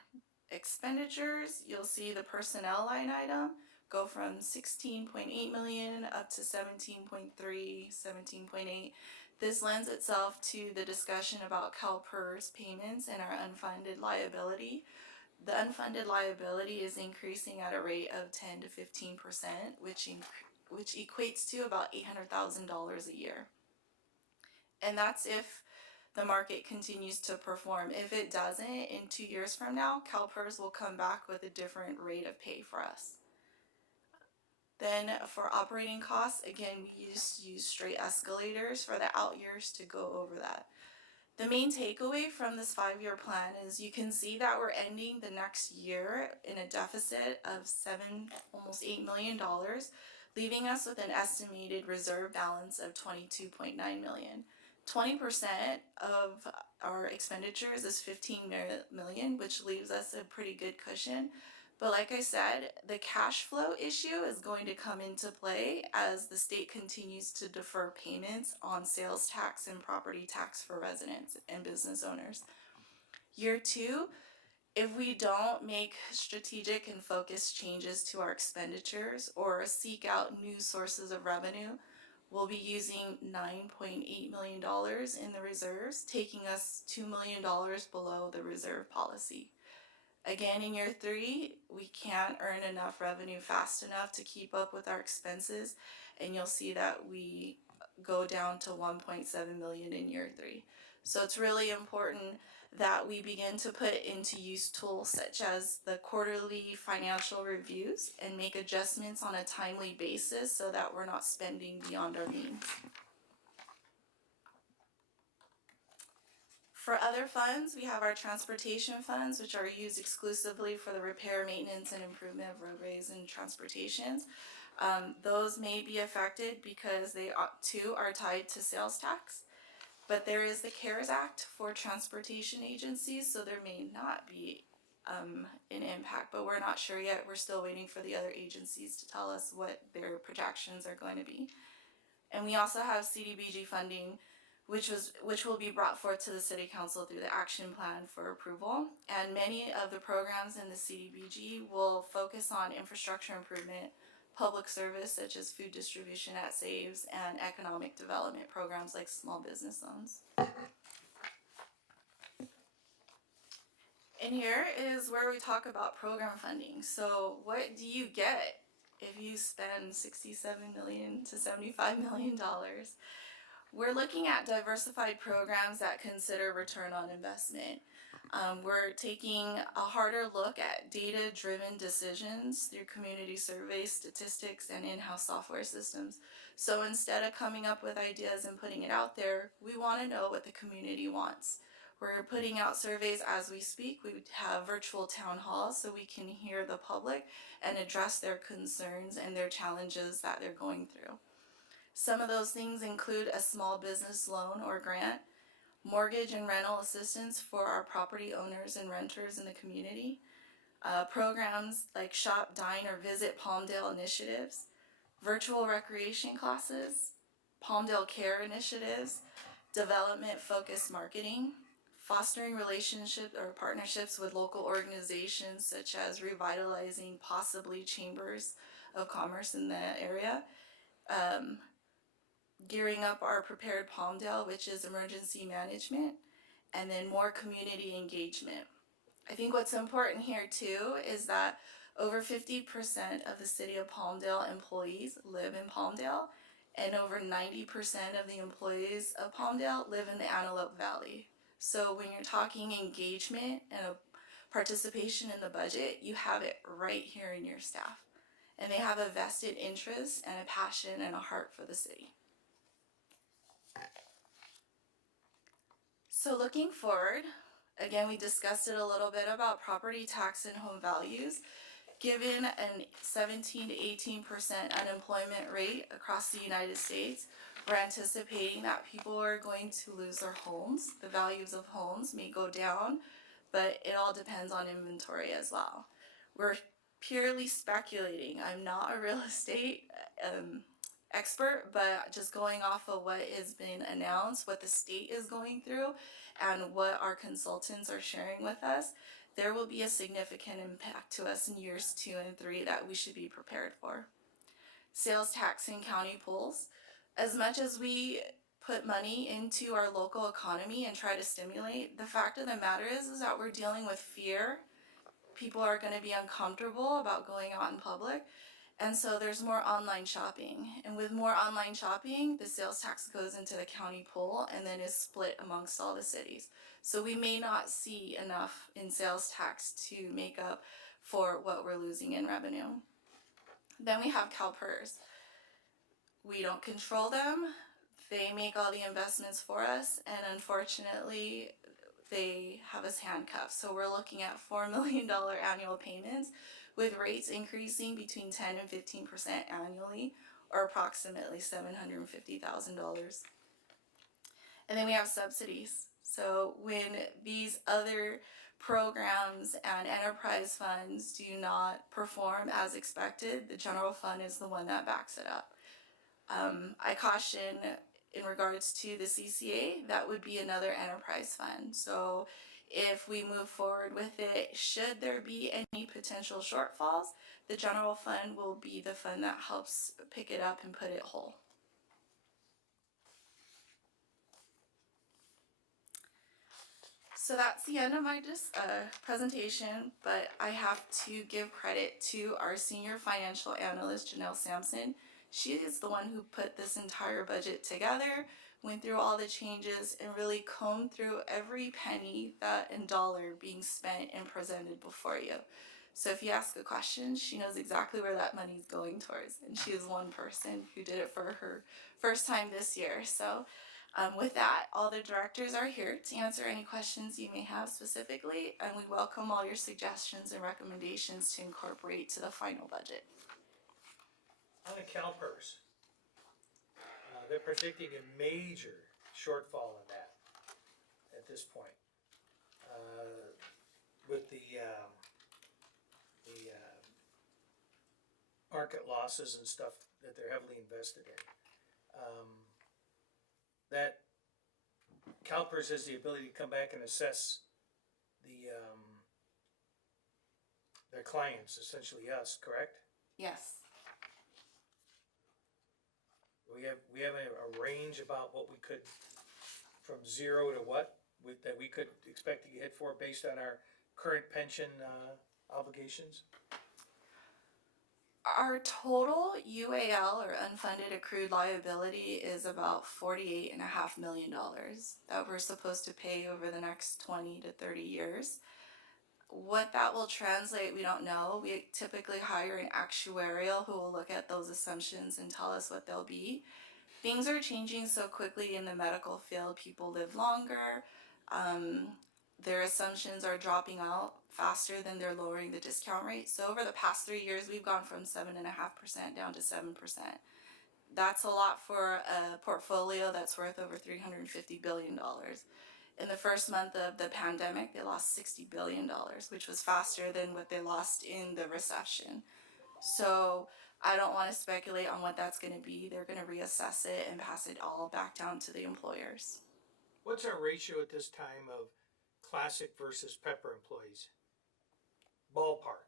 expenditures, you'll see the personnel line item go from 16.8 million up to 17.3, 17.8. This lends itself to the discussion about CalPERS payments and our unfunded liability. The unfunded liability is increasing at a rate of 10 to 15%, which equates to about $800,000 a year. And that's if the market continues to perform. If it doesn't, in 2 years from now, CalPERS will come back with a different rate of pay for us. Then for operating costs, again, we just use straight escalators for the out years to go over that. The main takeaway from this 5-year plan is you can see that we're ending the next year in a deficit of almost $8 million, leaving us with an estimated reserve balance of $22.9 million. 20% of our expenditures is $15 million, which leaves us a pretty good cushion. But like I said, the cash flow issue is going to come into play as the state continues to defer payments on sales tax and property tax for residents and business owners. Year 2, if we don't make strategic and focused changes to our expenditures or seek out new sources of revenue, we'll be using $9.8 million in the reserves, taking us $2 million below the reserve policy. Again, in year 3, we can't earn enough revenue fast enough to keep up with our expenses, and you'll see that we go down to 1.7 million in year 3. So it's really important that we begin to put into use tools such as the quarterly financial reviews and make adjustments on a timely basis so that we're not spending beyond our means. For other funds, we have our transportation funds, which are used exclusively for the repair, maintenance, and improvement of roadways and transportations. Those may be affected because they too are tied to sales tax. But there is the CARES Act for transportation agencies, so there may not be an impact, but we're not sure yet. We're still waiting for the other agencies to tell us what their projections are going to be. And we also have CDBG funding, which will be brought forth to the City Council through the action plan for approval. And many of the programs in the CDBG will focus on infrastructure improvement, public service such as food distribution at Saves, and economic development programs like small business loans. And here is where we talk about program funding. So what do you get if you spend $67 million to $75 million? We're looking at diversified programs that consider return on investment. We're taking a harder look at data-driven decisions through community surveys, statistics, and in-house software systems. So instead of coming up with ideas and putting it out there, we want to know what the community wants. We're putting out surveys as we speak. We have virtual town halls so we can hear the public and address their concerns and their challenges that they're going through. Some of those things include a small business loan or grant, mortgage and rental assistance for our property owners and renters in the community, programs like Shop, Dine, or Visit Palmdale initiatives, virtual recreation classes, Palmdale Care initiatives, development-focused marketing, fostering relationships or partnerships with local organizations such as revitalizing possibly chambers of commerce in the area, gearing up our Prepared Palmdale, which is emergency management, and then more community engagement. I think what's important here too is that over 50% of the City of Palmdale employees live in Palmdale, and over 90% of the employees of Palmdale live in the Antelope Valley. So when you're talking engagement and a participation in the budget, you have it right here in your staff. And they have a vested interest and a passion and a heart for the city. So looking forward, again, we discussed it a little bit about property tax and home values. Given a 17 to 18% unemployment rate across the United States, we're anticipating that people are going to lose their homes. The values of homes may go down, but it all depends on inventory as well. We're purely speculating. I'm not a real estate expert, but just going off of what has been announced, what the state is going through, and what our consultants are sharing with us, there will be a significant impact to us in years 2 and 3 that we should be prepared for. Sales tax and county pools. As much as we put money into our local economy and try to stimulate, the fact of the matter is that we're dealing with fear. People are going to be uncomfortable about going out in public. And so there's more online shopping. And with more online shopping, the sales tax goes into the county pool and then is split amongst all the cities. So we may not see enough in sales tax to make up for what we're losing in revenue. Then we have CalPERS. We don't control them. They make all the investments for us, and unfortunately, they have us handcuffed. So we're looking at $4 million annual payments, with rates increasing between 10 and 15% annually, or approximately $750,000. And then we have subsidies. So when these other programs and enterprise funds do not perform as expected, the general fund is the one that backs it up. I caution in regards to the CCA, that would be another enterprise fund. So if we move forward with it, should there be any potential shortfalls, the general fund will be the fund that helps pick it up and put it whole. So that's the end of my presentation, but I have to give credit to our senior financial analyst, Janelle Sampson. She is the one who put this entire budget together, went through all the changes, and really combed through every penny and dollar being spent and presented before you. So if you ask a question, she knows exactly where that money is going towards. And she is one person who did it for her first time this year. So with that, all the directors are here to answer any questions you may have specifically, and we welcome all your suggestions and recommendations to incorporate to the final budget. On the CalPERS, they're predicting a major shortfall in that at this point. With the market losses and stuff that they're heavily invested in. That CalPERS has the ability to come back and assess their clients, essentially us, correct? Yes. We have a range about what we could, from zero to what, that we could expect to get hit for based on our current pension obligations? Our total UAL, or unfunded accrued liability, is about $48.5 million that we're supposed to pay over the next 20 to 30 years. What that will translate, we don't know. We typically hire an actuarial who will look at those assumptions and tell us what they'll be. Things are changing so quickly in the medical field. People live longer. Their assumptions are dropping out faster than they're lowering the discount rate. So over the past 3 years, we've gone from 7.5% down to 7%. That's a lot for a portfolio that's worth over $350 billion. In the first month of the pandemic, they lost $60 billion, which was faster than what they lost in the recession. So I don't want to speculate on what that's going to be. They're going to reassess it and pass it all back down to the employers. What's our ratio at this time of classic versus Pepper employees? Ballpark.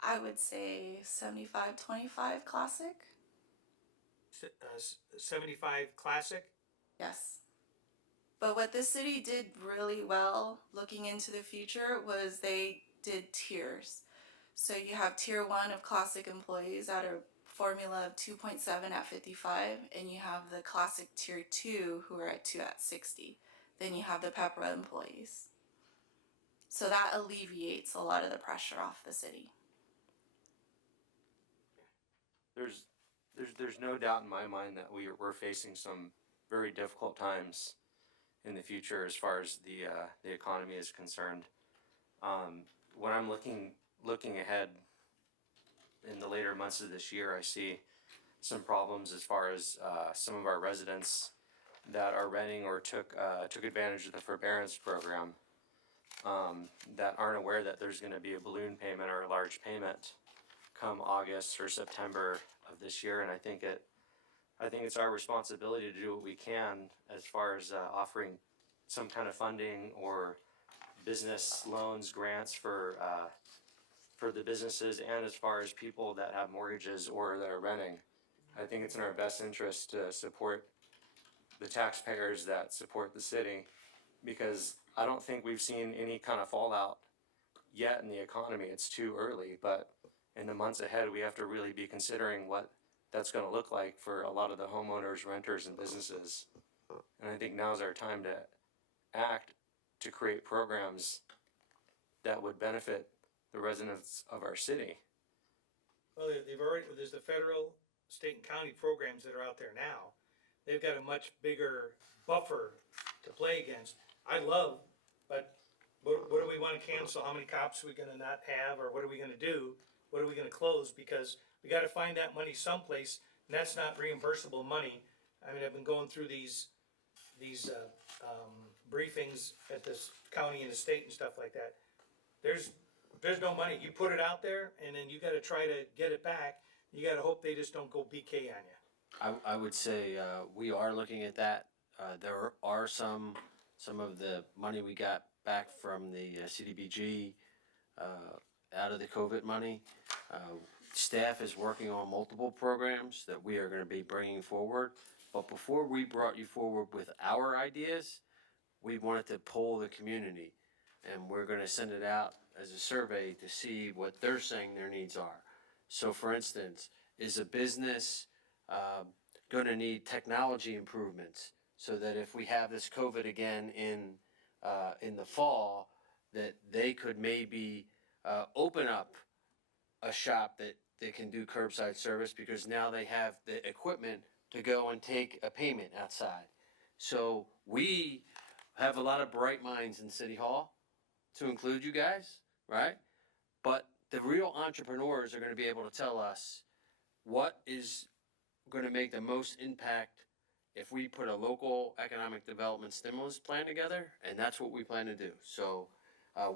I would say 75-25 classic. 75 classic? Yes. But what the city did really well looking into the future was they did tiers. So you have tier 1 of classic employees at a formula of 2.7 at 55, and you have the classic tier 2 who are at 2 at 60. Then you have the Pepra employees. So that alleviates a lot of the pressure off the city. There's no doubt in my mind that we're facing some very difficult times in the future as far as the economy is concerned. When I'm looking ahead in the later months of this year, I see some problems as far as some of our residents that are renting or took advantage of the forbearance program that aren't aware that there's going to be a balloon payment or a large payment come August or September of this year, and I think it's our responsibility to do what we can as far as offering some kind of funding or business loans, grants for the businesses, and as far as people that have mortgages or that are renting. I think it's in our best interest to support the taxpayers that support the city, because I don't think we've seen any kind of fallout yet in the economy. It's too early, but in the months ahead, we have to really be considering what that's going to look like for a lot of the homeowners, renters, and businesses. And I think now's our time to act to create programs that would benefit the residents of our city. Well, there's the federal, state, and county programs that are out there now. They've got a much bigger buffer to play against. But what do we want to cancel? How many cops are we going to not have, or what are we going to do? What are we going to close? Because we got to find that money someplace, and that's not reimbursable money. I mean, I've been going through these briefings at this county and the state and stuff like that. There's no money. You put it out there, and then you got to try to get it back. You got to hope they just don't go BK on you. I would say we are looking at that. There are some of the money we got back from the CDBG out of the COVID money. Staff is working on multiple programs that we are going to be bringing forward. But before we brought you forward with our ideas, we wanted to poll the community, and we're gonna send it out as a survey to see what they're saying their needs are. So for instance, is a business, gonna need technology improvements so that if we have this COVID again in the fall, that they could maybe, open up a shop that can do curbside service because now they have the equipment to go and take a payment outside. So we have a lot of bright minds in City Hall, to include you guys, right? But the real entrepreneurs are going to be able to tell us what is going to make the most impact if we put a local economic development stimulus plan together, and that's what we plan to do. So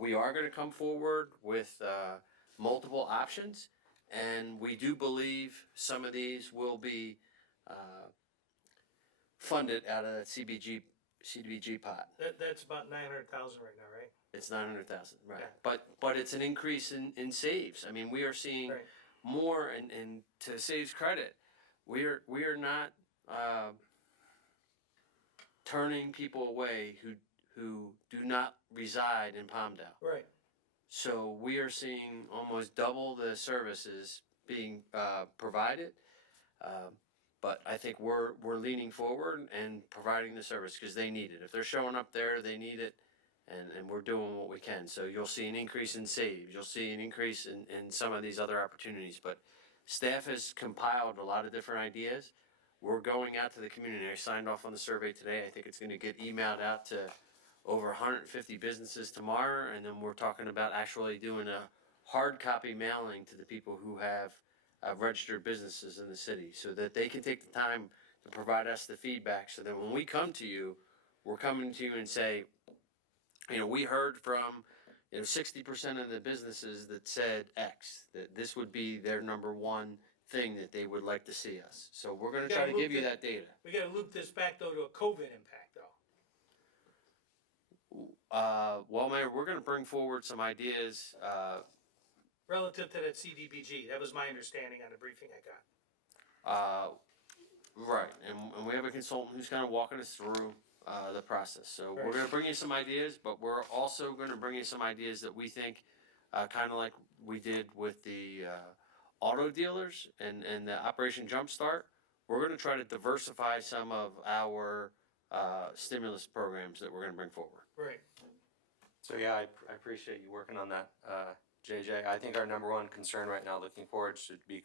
we are going to come forward with multiple options, and we do believe some of these will be funded out of that CDBG pot. That's about 900,000 right now, right? It's 900,000, right? Yeah. But it's an increase in saves. I mean, we are seeing Right. more, and to Save's credit, we are not turning people away who do not reside in Palmdale. Right. So we are seeing almost double the services being provided. But I think we're leaning forward and providing the service because they need it. If they're showing up there, they need it, and we're doing what we can. So you'll see an increase in saves. You'll see an increase in some of these other opportunities. But staff has compiled a lot of different ideas. We're going out to the community. I signed off on the survey today. I think it's going to get emailed out to over 150 businesses tomorrow, and then we're talking about actually doing a hard copy mailing to the people who have registered businesses in the city so that they can take the time to provide us the feedback so that when we come to you, we're coming to you and say, you know, we heard from, 60% of the businesses that said X, that this would be their number one thing that they would like to see us. So we're gonna try to give you that data. We gotta loop this back though to a COVID impact though. Well, Mayor, we're gonna bring forward some ideas, Relative to that CDBG, that was my understanding on the briefing I got. right, and we have a consultant who's kind of walking us through the process. So we're Right. going to bring you some ideas, but we're also going to bring you some ideas that we think, kind of like we did with the auto dealers and the Operation Jumpstart. We're going to try to diversify some of our stimulus programs that we're going to bring forward. Right. So yeah, I appreciate you working on that, JJ. I think our number one concern right now, looking forward, should be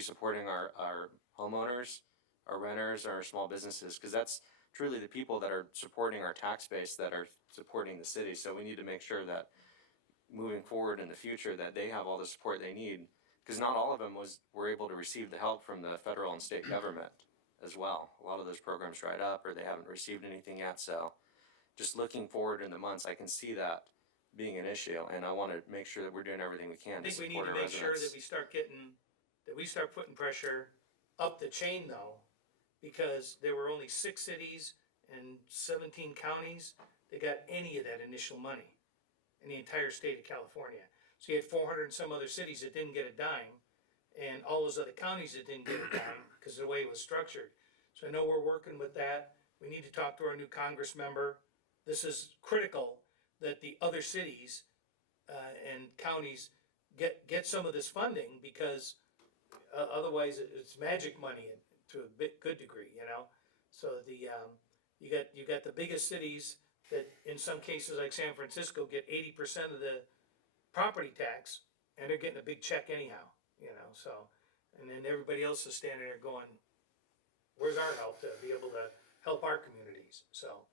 supporting our homeowners, our renters, our small businesses, because that's truly the people that are supporting our tax base, that are supporting the city. So we need to make sure that moving forward in the future that they have all the support they need, because not all of them were able to receive the help from the federal and state government as well. A lot of those programs dried up or they haven't received anything yet. So just looking forward in the months, I can see that being an issue, and I want to make sure that we're doing everything we can I to think we need support to our make sure residents. that we start putting pressure up the chain though, because there were only 6 cities and 17 counties that got any of that initial money in the entire state of California. So you had 400 and some other cities that didn't get a dime, and all those other counties that didn't get a dime because of the way it was structured. So I know we're working with that. We need to talk to our new Congress member. This is critical that the other cities and counties get some of this funding, because otherwise it's magic money to a good degree, So you got the biggest cities that in some cases like San Francisco get 80% of the property tax, and they're getting a big check anyhow, So, and then everybody else is standing there going, "Where's our help to be able to help our communities?" So,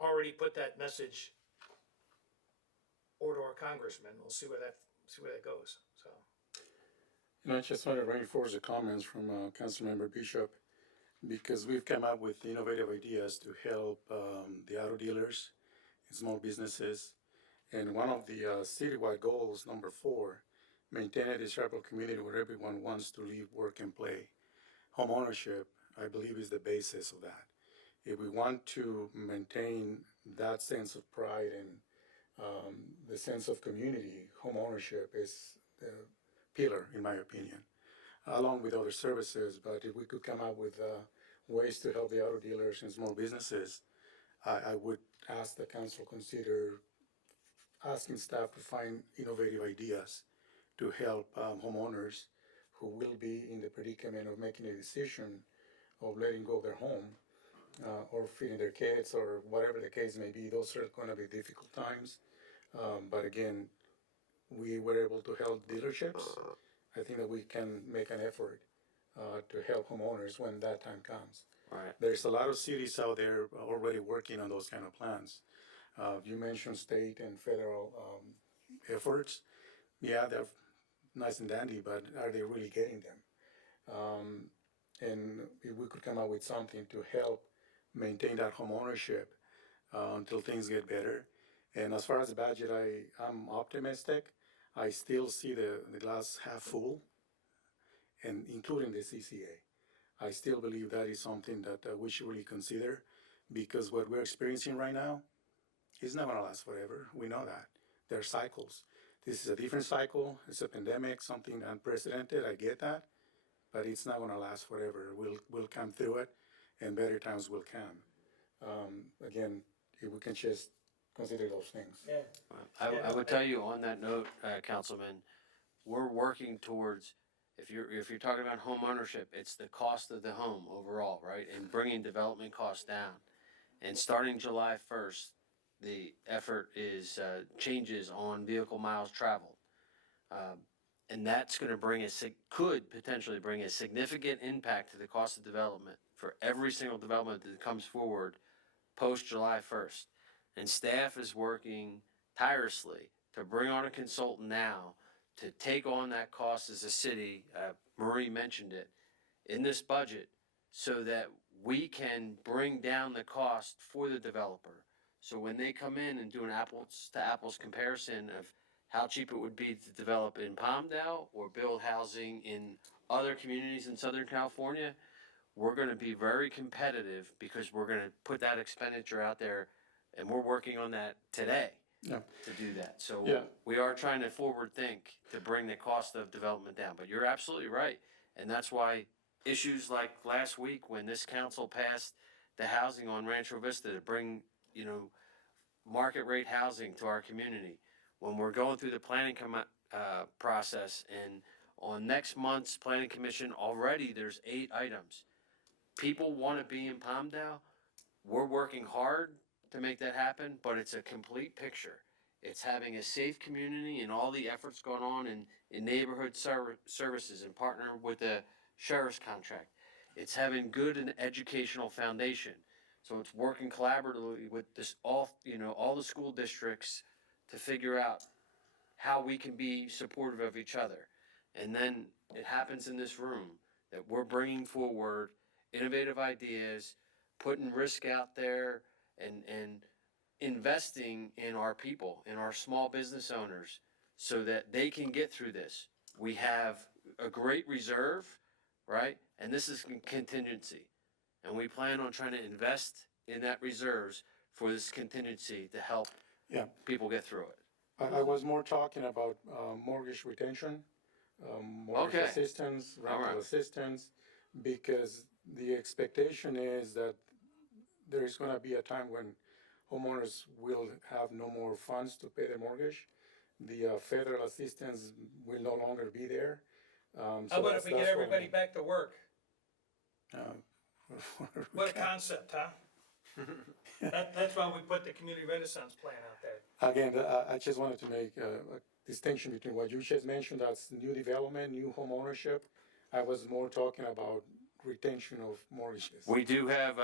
already put that message over to our congressman. We'll see where that goes. So. I just want to reinforce the comments from Councilmember Bishop, because we've come up with innovative ideas to help the auto dealers and small businesses. And one of the citywide goals, number 4, maintain a desirable community where everyone wants to live, work, and play. Home ownership, I believe, is the basis of that. If we want to maintain that sense of pride and the sense of community, home ownership is the pillar, in my opinion, along with other services. But if we could come up with ways to help the auto dealers and small businesses, I would ask the council consider asking staff to find innovative ideas to help homeowners who will be in the predicament of making a decision of letting go of their home or feeding their kids or whatever the case may be. Those are going to be difficult times. But again, we were able to help dealerships. I think that we can make an effort to help homeowners when that time comes. Right. There's a lot of cities out there already working on those kind of plans. You mentioned state and federal efforts. Yeah, they're nice and dandy, but are they really getting them? And if we could come up with something to help maintain that home ownership until things get better. And as far as the budget, I'm optimistic. I still see the glass half full, and including the CCA. I still believe that is something that we should really consider, because what we're experiencing right now is not going to last forever. We know that. There are cycles. This is a different cycle. It's a pandemic, something unprecedented. I get that, but it's not going to last forever. We'll come through it, and better times will come. Again, if we can just consider those things. Yeah. I would tell you on that note, Councilman, we're working towards, if you're talking about home ownership, it's the cost of the home overall, right? And bringing development costs down. And starting July 1st, the effort is changes on vehicle miles traveled. And that's going to could potentially bring a significant impact to the cost of development for every single development that comes forward post July 1st. And staff is working tirelessly to bring on a consultant now to take on that cost as a city. Marie mentioned it in this budget, so that we can bring down the cost for the developer. So when they come in and do an apples to apples comparison of how cheap it would be to develop in Palmdale or build housing in other communities in Southern California, we're going to be very competitive, because we're going to put that expenditure out there, and we're working on that today to do that. So we are trying to forward think to bring the cost of development down. But you're absolutely right, and that's why issues like last week when this council passed the housing on Rancho Vista to bring, market rate housing to our community, when we're going through the planning process, and on next month's planning commission already there's 8 items. People want to be in Palmdale. We're working hard to make that happen, but it's a complete picture. It's having a safe community and all the efforts going on in neighborhood services and partnering with the sheriff's contract. It's having good and educational foundation. So it's working collaboratively with all the school districts to figure out how we can be supportive of each other. And then it happens in this room that we're bringing forward innovative ideas, putting risk out there, and investing in our people, in our small business owners, so that they can get through this. We have a great reserve, right? And this is contingency. And we plan on trying to invest in that reserves for this contingency to help people get through it. I was more talking about mortgage retention, mortgage assistance, rental assistance, because the expectation is that there is going to be a time when homeowners will have no more funds to pay their mortgage. The federal assistance will no longer be there. How about if we get everybody back to work? What a concept, huh? That's why we put the community renaissance plan out there. Again, I just wanted to make a distinction between what you just mentioned, that's new development, new home ownership. I was more talking about retention of mortgages. We do have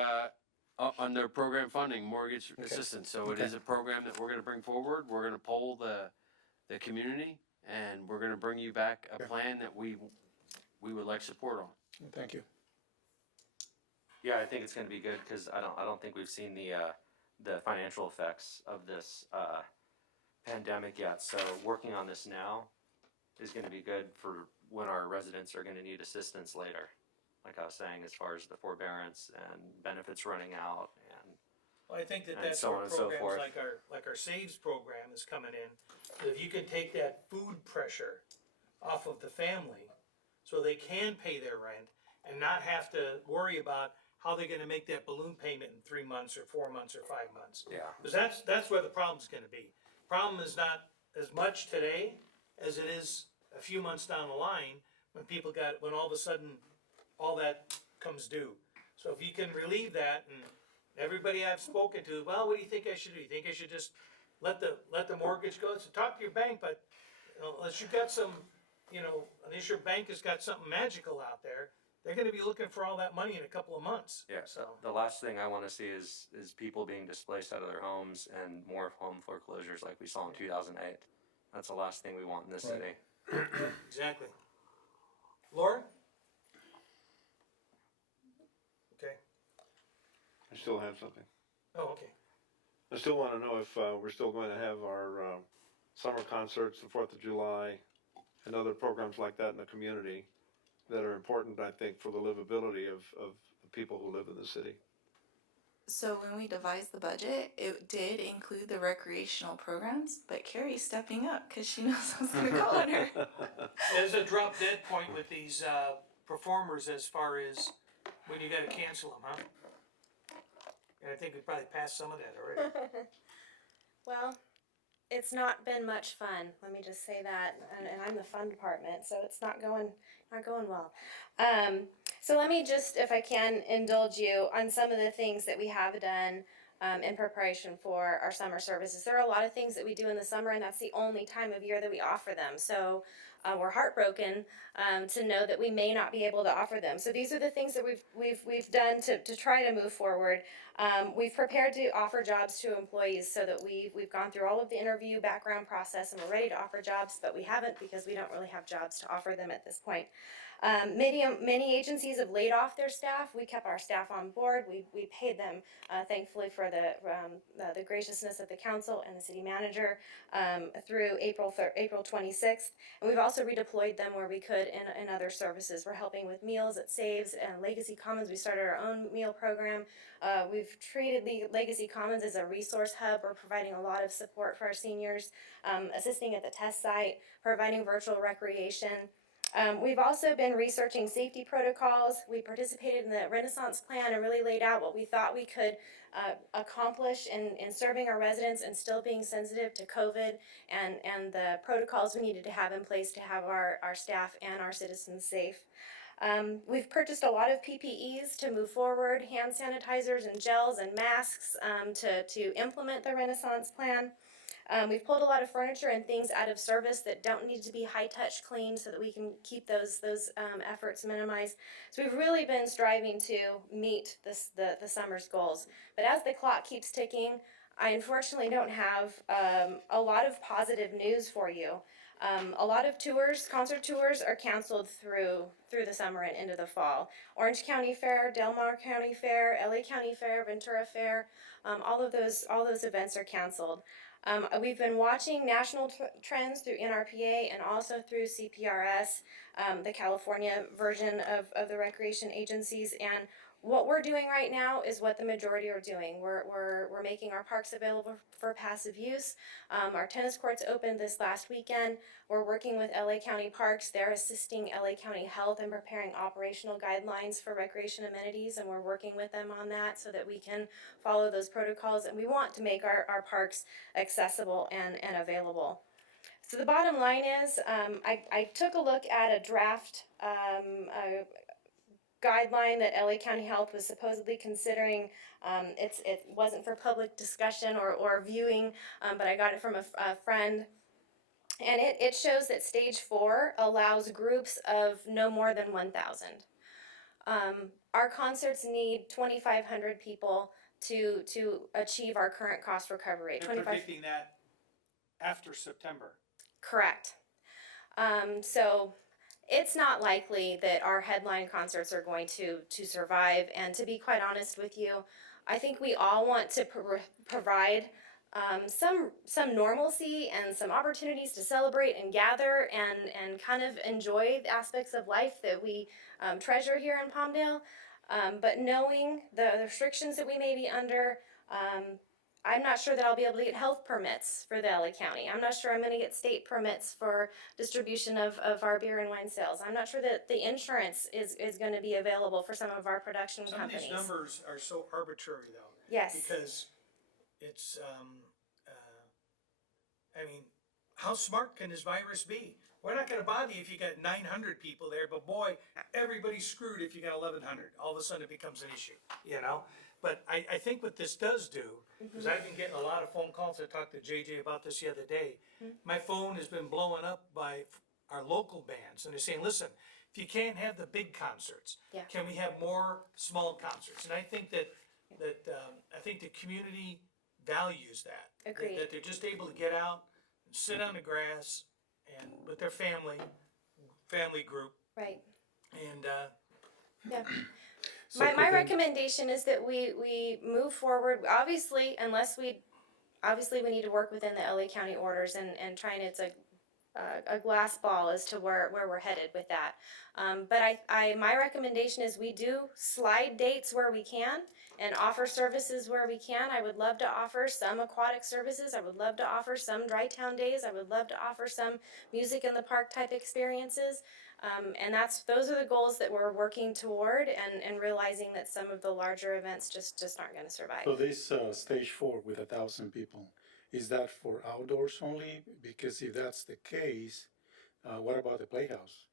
under program funding mortgage assistance, so it is a program that we're going to bring forward. We're going to poll the community, and we're going to bring you back a plan that we would like support on. Thank you. Yeah, I think it's going to be good, because I don't think we've seen the financial effects of this pandemic yet. So working on this now is going to be good for when our residents are going to need assistance later. Like I was saying, as far as the forbearance and benefits running out, and Well, I think and that's so on where and so programs forth. like our Saves program is coming in. So if you can take that food pressure off of the family, so they can pay their rent and not have to worry about how they're gonna make that balloon payment in 3 months or 4 months or 5 months. Yeah. Because that's where the problem's gonna be. Problem is not as much today as it is a few months down the line when all of a sudden all that comes due. So if you can relieve that, and everybody I've spoken to, well, what do you think I should do? You think I should just let the mortgage go? So talk to your bank, but unless you've got some, unless your bank has got something magical out there, they're gonna be looking for all that money in a couple of months. Yeah, So, the last thing I wanna see is people being displaced out of their homes and more home foreclosures like we saw in 2008. That's the last thing we want in this Right. city. exactly. Laura? Okay, I still have something. oh, okay. I still wanna know if, we're still going to have our, summer concerts, the 4th of July, and other programs like that in the community that are important, I think, for the livability of the people who live in the city. So when we devised the budget, it did include the recreational programs, but Carrie's stepping up because she knows I was gonna call on her. There's a drop dead point with these performers as far as when you gotta cancel them, huh? And I think we probably passed some of that already. Well, it's not been much fun. Let me just say that, and I'm the fun department, so it's not going well. So let me just, if I can, indulge you on some of the things that we have done in preparation for our summer services. There are a lot of things that we do in the summer, and that's the only time of year that we offer them. So we're heartbroken to know that we may not be able to offer them. So these are the things that we've done to try to move forward. We've prepared to offer jobs to employees so that we've gone through all of the interview background process and we're ready to offer jobs, but we haven't because we don't really have jobs to offer them at this point. Many agencies have laid off their staff. We kept our staff on board. We paid them, thankfully, for the graciousness of the council and the city manager through April 26th. And we've also redeployed them where we could in other services. We're helping with meals at Saves and Legacy Commons. We started our own meal program. We've treated Legacy Commons as a resource hub. We're providing a lot of support for our seniors, assisting at the test site, providing virtual recreation. We've also been researching safety protocols. We participated in the Renaissance Plan and really laid out what we thought we could accomplish in serving our residents and still being sensitive to COVID and the protocols we needed to have in place to have our staff and our citizens safe. We've purchased a lot of PPEs to move forward, hand sanitizers and gels and masks to implement the Renaissance Plan. We've pulled a lot of furniture and things out of service that don't need to be high-touch cleaned so that we can keep those efforts minimized. So we've really been striving to meet the summer's goals. But as the clock keeps ticking, I unfortunately don't have a lot of positive news for you. A lot of concert tours are canceled through the summer and into the fall. Orange County Fair, Del Mar County Fair, LA County Fair, Ventura Fair, all those events are canceled. We've been watching national trends through NRPA and also through CPRS, the California version of the recreation agencies, and what we're doing right now is what the majority are doing. We're making our parks available for passive use. Our tennis courts opened this last weekend. We're working with LA County Parks. They're assisting LA County Health in preparing operational guidelines for recreation amenities, and we're working with them on that so that we can follow those protocols. And we want to make our parks accessible and available. So the bottom line is, I took a look at a draft guideline that LA County Health was supposedly considering. It wasn't for public discussion or viewing, but I got it from a friend. And it shows that stage 4 allows groups of no more than 1,000. Our concerts need 2,500 people to achieve our current cost recovery. They're predicting that after September. Correct. So it's not likely that our headline concerts are going to survive. And to be quite honest with you, I think we all want to provide some normalcy and some opportunities to celebrate and gather and kind of enjoy the aspects of life that we treasure here in Palmdale. But knowing the restrictions that we may be under, I'm not sure that I'll be able to get health permits for the LA County. I'm not sure I'm gonna get state permits for distribution of our beer and wine sales. I'm not sure that the insurance is gonna be available for some of our production Some of companies. these numbers are so arbitrary though. Yes. Because it's, I mean, how smart can this virus be? We're not gonna bother you if you got 900 people there, but boy, everybody's screwed if you got 1,100. All of a sudden it becomes an issue, you know? But I think what this does do, because I've been getting a lot of phone calls, I talked to JJ about this the other day. My phone has been blowing up by our local bands, and they're saying, listen, if you can't have the big concerts, Yeah. can we have more small concerts? And I think that I think the community values that. Agreed. That they're just able to get out and sit on the grass and with their family group, Right. and Yeah. So My could they- recommendation is that we move forward, obviously, obviously we need to work within the LA County orders and trying, it's a glass ball as to where we're headed with that. But my recommendation is we do slide dates where we can and offer services where we can. I would love to offer some aquatic services. I would love to offer some dry town days. I would love to offer some music in the park type experiences. And those are the goals that we're working toward, and realizing that some of the larger events just aren't going to survive. So this stage 4 with 1,000 people, is that for outdoors only? Because if that's the case, what about the Playhouse?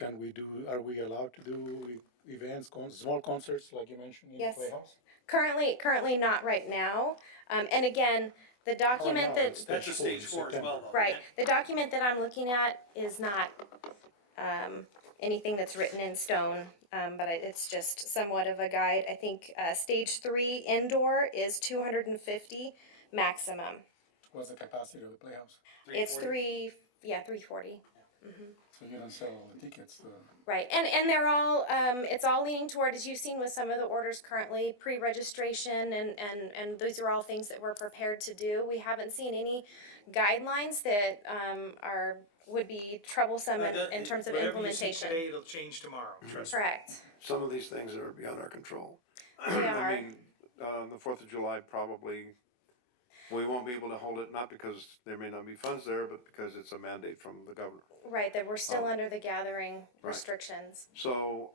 Are we allowed to do events, small concerts like you mentioned in Yes. the Playhouse? Currently not right now. And again, the document now, that, it's That's a stage 4 as well, though. right, the document that I'm looking at is not, anything that's written in stone, but it's just somewhat of a guide. I think, stage 3 indoor is 250 maximum. What's the capacity of the Playhouse? It's 340. So you don't sell all the tickets. Right, and they're all, it's all leaning toward, as you've seen with some of the orders currently, pre-registration, and these are all things that we're prepared to do. We haven't seen any guidelines that, would be troublesome in terms of whatever you see implementation. today, it'll change tomorrow, trust me. Correct, Some of these things are beyond our control. They are. I mean, the 4th of July probably, we won't be able to hold it, not because there may not be funds there, but because it's a mandate from the governor. right, that we're still Oh. under the gathering Right. restrictions. So,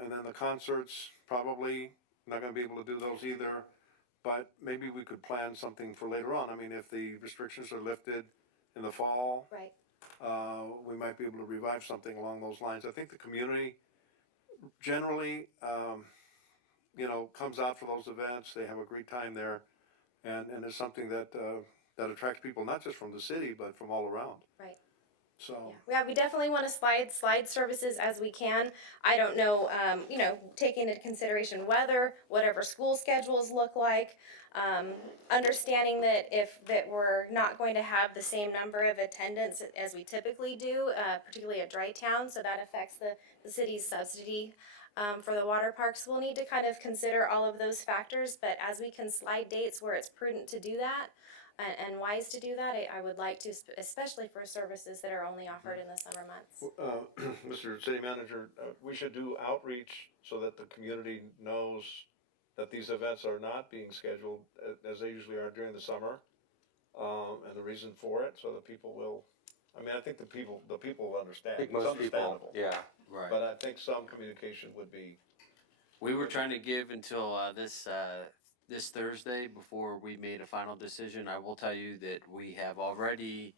and then the concerts, probably not gonna be able to do those either, but maybe we could plan something for later on. I mean, if the restrictions are lifted in the fall, Right, we might be able to revive something along those lines. I think the community generally, comes out for those events, they have a great time there, and it's something that attracts people, not just from the city, but from all around. right. So, Yeah, we definitely want to slide services as we can. I don't know, taking into consideration weather, whatever school schedules look like, understanding that we're not going to have the same number of attendance as we typically do, particularly at Dry Town, so that affects the city's subsidy for the water parks. We'll need to kind of consider all of those factors, but as we can slide dates where it's prudent to do that, and wise to do that, I would like to, especially for services that are only offered in the summer months. Mr. City Manager, we should do outreach so that the community knows that these events are not being scheduled as they usually are during the summer, and the reason for it, so that people will, I think the people will understand. I think It's most people, understandable. yeah. Right. But I think some communication would be, We were trying to give until this Thursday before we made a final decision. I will tell you that we have already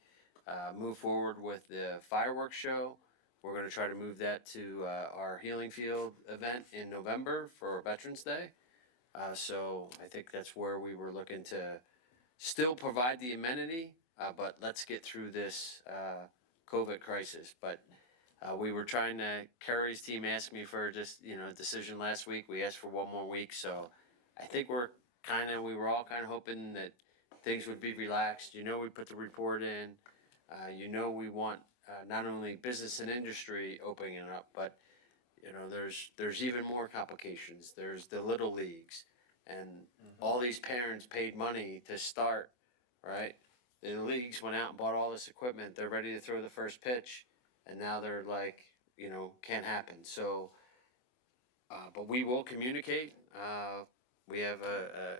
moved forward with the fireworks show. We're going to try to move that to our Healing Field event in November for Veterans Day. So I think that's where we were looking to still provide the amenity, but let's get through this COVID crisis. But we were trying to, Kerry's team asked me for just, a decision last week. We asked for one more week. So I think we were all kind of hoping that things would be relaxed. We put the report in. We want not only business and industry opening up, but there's even more complications. There's the little leagues, and all these parents paid money to start, right? The leagues went out and bought all this equipment. They're ready to throw the first pitch, and now they're like, can't happen. So, but we will communicate we have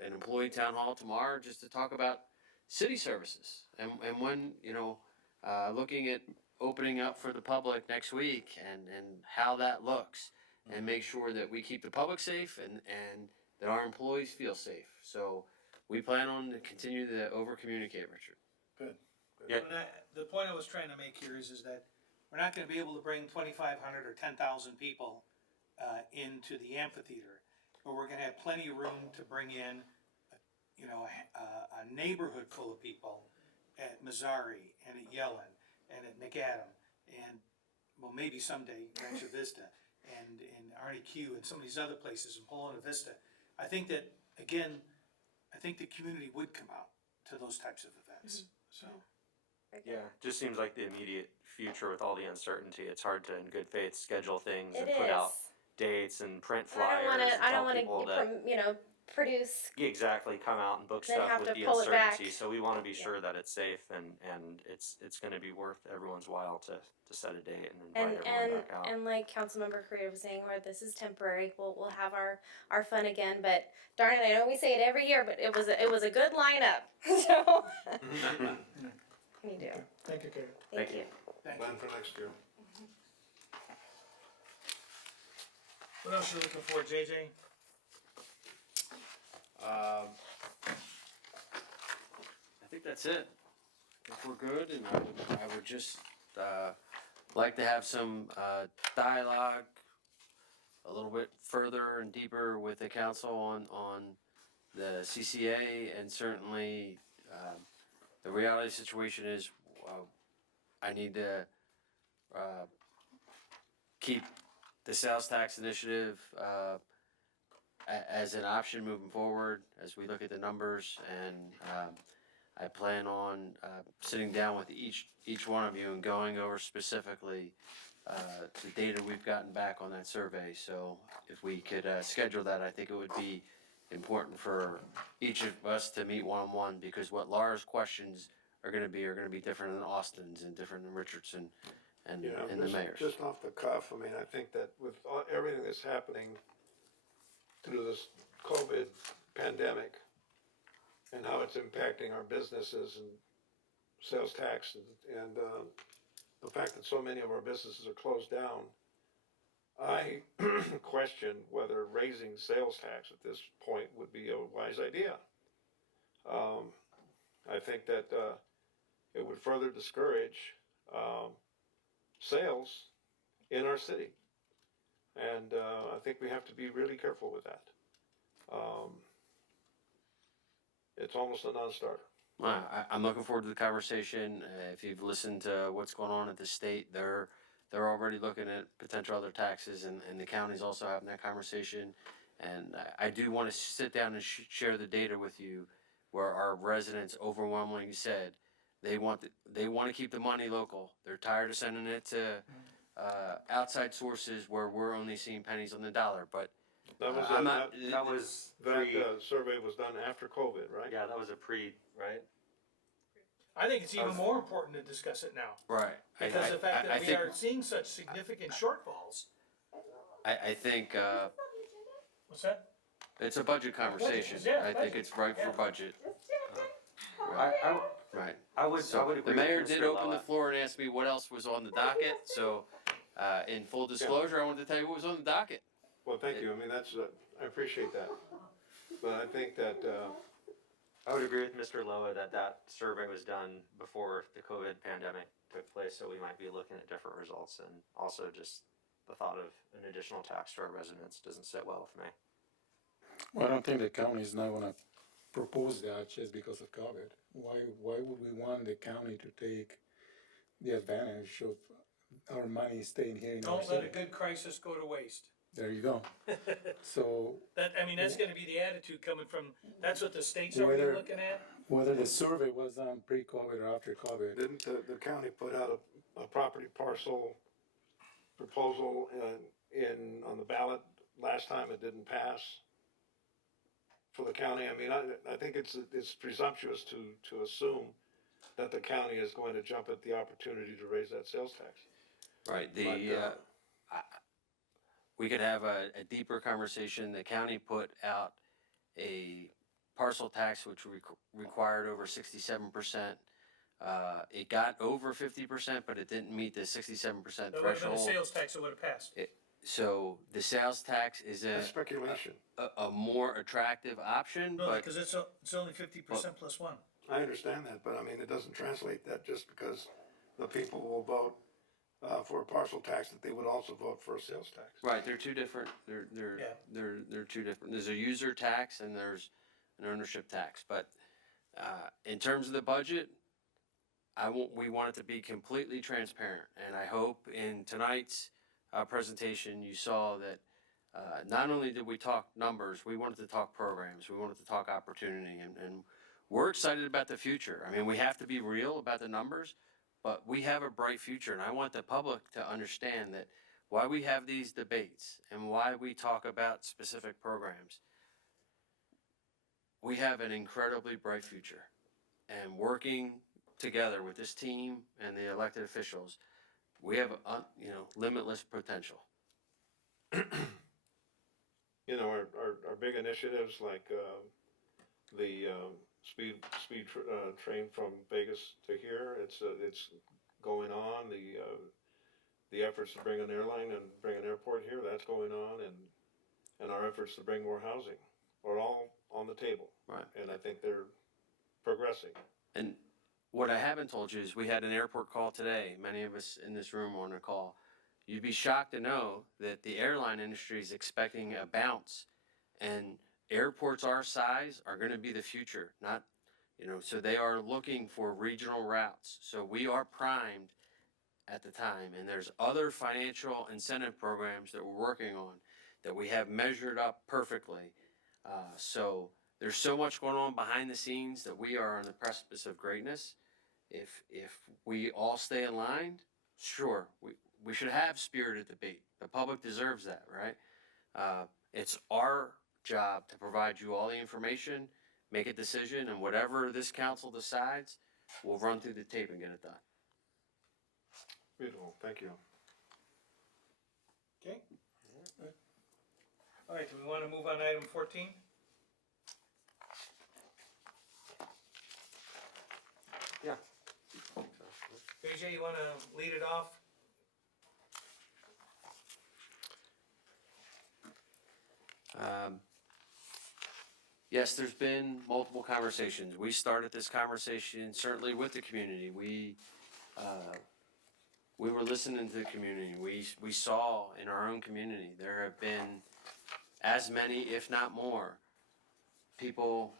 an employee town hall tomorrow just to talk about city services and when, looking at opening up for the public next week and how that looks and make sure that we keep the public safe and that our employees feel safe. So we plan on to continue to over communicate, Richard. Good. Yeah. The point I was trying to make here is that we're not gonna be able to bring 2,500 or 10,000 people, into the amphitheater, but we're gonna have plenty of room to bring in, a neighborhood full of people at Mazzari and at Yellen and at McAdam and, well, maybe someday Rancho Vista and Arnie Q and some of these other places in Polona Vista. I think that, again, the community would come out to those types of events, so. Yeah, just seems like the immediate future with all the uncertainty. It's hard to, in good faith, schedule things It and put out is. dates and print I don't flyers wanna, and I tell don't people wanna, that produce, exactly come out and book then stuff have with to the pull it back. uncertainty. So we want to be Yeah. sure that it's safe and it's going to be worth everyone's while to set a date and and, invite everyone back out. and like Councilmember Correa was saying, where this is temporary, we'll have our fun again, but darn it, I know we say it every year, but it was a good lineup, so. You do, Thank you, Karen. thank you. Plan for next year. What else you looking for, JJ? I think that's it. If we're good, and I would just like to have some dialogue a little bit further and deeper with the council on the CCA, and certainly the reality situation is I need to keep the sales tax initiative as an option moving forward as we look at the numbers, and I plan on sitting down with each one of you and going over specifically the data we've gotten back on that survey. So if we could schedule that, I think it would be important for each of us to meet one-on-one, because what Laura's questions are gonna be different than Austin's and different than Richardson and the mayor's. Just off the cuff, I mean, I think that with everything that's happening through this COVID pandemic and how it's impacting our businesses and sales tax and the fact that so many of our businesses are closed down, I question whether raising sales tax at this point would be a wise idea. I think that it would further discourage sales in our city. And I think we have to be really careful with that. It's almost a non-starter. I'm looking forward to the conversation. If you've listened to what's going on at the state, they're already looking at potential other taxes, and the county's also having that conversation. And I do want to sit down and share the data with you, where our residents overwhelmingly said they want to keep the money local. They're tired of sending it to outside sources where we're only seeing pennies on the dollar. But That was I'm not. That was that survey was done after COVID, right? yeah, that was a right? I think it's even more important to discuss it now, Right. because the fact I that we think are seeing such significant shortfalls. I think What's that? it's a budget conversation. Yeah, I think budget. it's right for Yeah. budget. I Right. would So agree the mayor with did Mr. open the Loa. floor and asked me what else was on the docket. So in full disclosure, I wanted to tell you what was on the docket. Well, thank you. I mean, that's, I appreciate that. But I think that, I would agree with Mr. Loa that survey was done before the COVID pandemic took place, so we might be looking at different results, and also just the thought of an additional tax to our residents doesn't sit well with me. Well, I don't think the county is not gonna propose that just because of COVID. Why would we want the county to take the advantage of our money staying here in our Don't let a city? good crisis go to waste. There you go. So That's gonna be the attitude coming from, that's what the state's already Whether- looking at. whether the survey was done pre-COVID or after COVID, didn't the county put out a property parcel proposal on the ballot last time? It didn't pass for the county. I mean, I think it's presumptuous to assume that the county is going to jump at the opportunity to raise that sales tax. Right. But, We could have a deeper conversation. The county put out a parcel tax which required over 67%. It got over 50%, but it didn't meet the 67% That would have been the threshold. sales tax that would have passed. So the sales tax is That's speculation. a more attractive option, No, but because it's only 50% plus one. I understand that, but I mean, it doesn't translate that just because the people will vote for a parcel tax, that they would also vote for a sales tax. right, they're two different. Yeah. They're two different. There's a user tax and there's an ownership tax. But in terms of the budget, we want it to be completely transparent, and I hope in tonight's presentation you saw that not only did we talk numbers, we wanted to talk programs, we wanted to talk opportunity, and we're excited about the future. I mean, we have to be real about the numbers, but we have a bright future, and I want the public to understand that why we have these debates and why we talk about specific programs. We have an incredibly bright future, and working together with this team and the elected officials, we have limitless potential. You know, our big initiatives like the train from Vegas to here, it's going on. The efforts to bring an airline and bring an airport here, that's going on, and our efforts to bring more housing are all on the table. Right. And I think they're progressing. And what I haven't told you is we had an airport call today. Many of us in this room were on a call. You'd be shocked to know that the airline industry is expecting a bounce, and airports our size are going to be the future. Not, so they are looking for regional routes. So we are primed at the time, and there's other financial incentive programs that we're working on that we have measured up perfectly. So there's so much going on behind the scenes that we are on the precipice of greatness. If we all stay in line, sure, we should have spirited debate. The public deserves that, right? It's our job to provide you all the information, make a decision, and whatever this council decides, we'll run through the tape and get it done. Beautiful, thank you. Okay. All right, do we want to move on to item 14? Yeah. AJ, you want to lead it off? Yes, there's been multiple conversations. We started this conversation certainly with the community. We were listening to the community. We saw in our own community there have been as many, if not more, people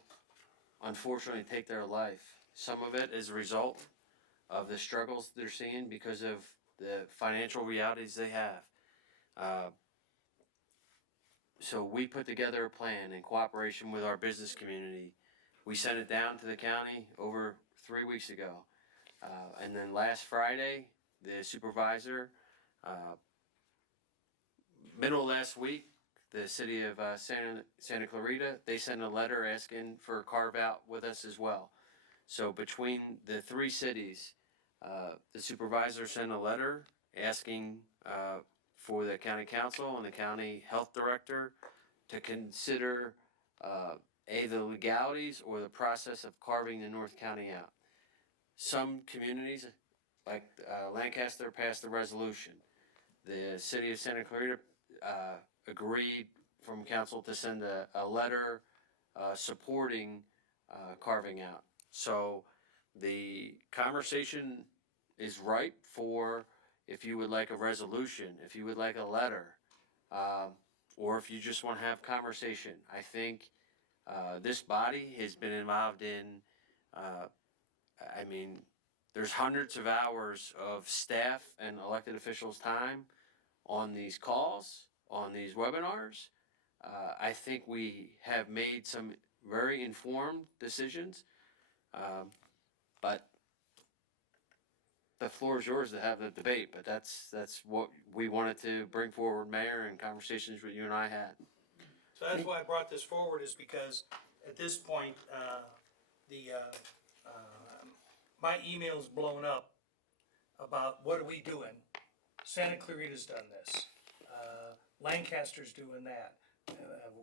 unfortunately take their life. Some of it is a result of the struggles they're seeing because of the financial realities they have. So we put together a plan in cooperation with our business community. We sent it down to the county over 3 weeks ago. And then last Friday, the supervisor, middle of last week, the city of Santa Clarita, they sent a letter asking for a carve out with us as well. So between the three cities, the supervisor sent a letter asking for the county council and the county health director to consider the legalities or the process of carving the North County out. Some communities, like Lancaster, passed a resolution. The city of Santa Clarita agreed from council to send a letter supporting carving out. So the conversation is ripe for if you would like a resolution, if you would like a letter, or if you just want to have conversation. I think this body has been involved in, there's hundreds of hours of staff and elected officials' time on these calls, on these webinars. I think we have made some very informed decisions, but the floor is yours to have the debate. But that's what we wanted to bring forward, Mayor, and conversations with you and I had. So that's why I brought this forward, is because at this point, my email's blown up about what are we doing. Santa Clarita's done this. Lancaster's doing that.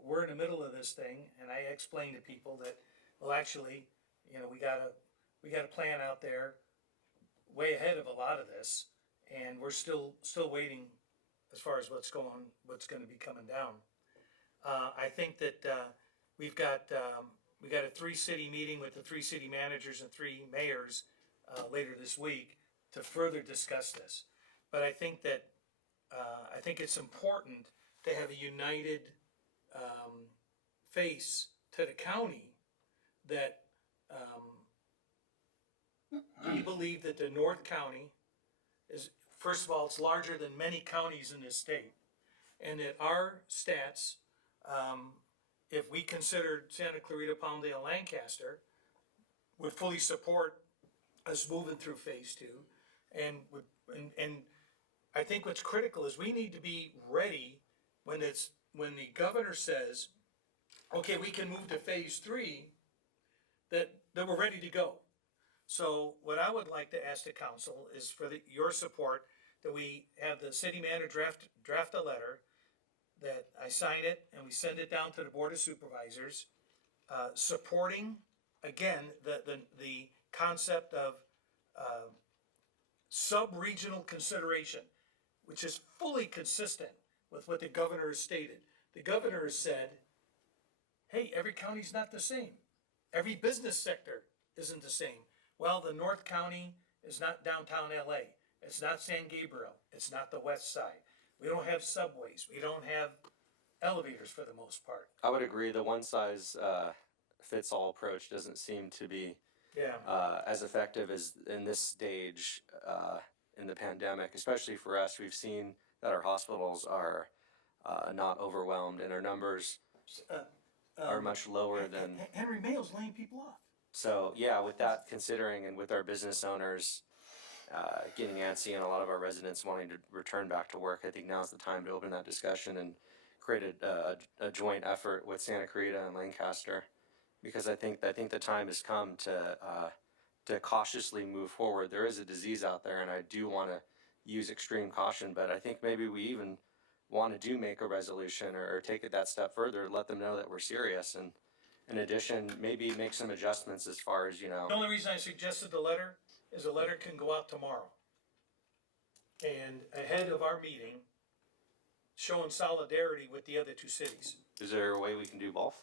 we're in the middle of this thing, and I explained to people that, well, actually, you know, we got a plan out there way ahead of a lot of this, and we're still waiting as far as what's gonna be coming down. I think that, we got a 3-city meeting with the 3 city managers and 3 mayors, later this week to further discuss this. But I think that, I think it's important to have a united, face to the county that, we believe that the North County is, first of all, it's larger than many counties in this state. And that our stats, if we considered Santa Clarita, Palmdale, Lancaster, would fully support us moving through phase 2. And I think what's critical is we need to be ready when the governor says, okay, we can move to phase 3, that we're ready to go. So what I would like to ask the council is for your support, that we have the city manager draft a letter, that I sign it and we send it down to the Board of Supervisors, supporting, again, the concept of sub-regional consideration, which is fully consistent with what the governor has stated. The governor has said, hey, every county's not the same. Every business sector isn't the same. Well, the North County is not downtown LA. It's not San Gabriel. It's not the West Side. We don't have subways. We don't have elevators for the most part. I would agree. The one size fits all approach doesn't seem to be as effective as in this stage in the pandemic, especially for us. We've seen that our hospitals are not overwhelmed and our numbers are much lower than. Henry Mayo's laying people off. So yeah, with that considering and with our business owners getting antsy and a lot of our residents wanting to return back to work, I think now's the time to open that discussion and create a joint effort with Santa Clarita and Lancaster, because I think the time has come to cautiously move forward. There is a disease out there, and I do want to use extreme caution, but I think maybe we even want to make a resolution or take it that step further, let them know that we're serious, and in addition, maybe make some adjustments as far as, The only reason I suggested the letter is the letter can go out tomorrow. And ahead of our meeting, showing solidarity with the other 2 cities. Is there a way we can do both?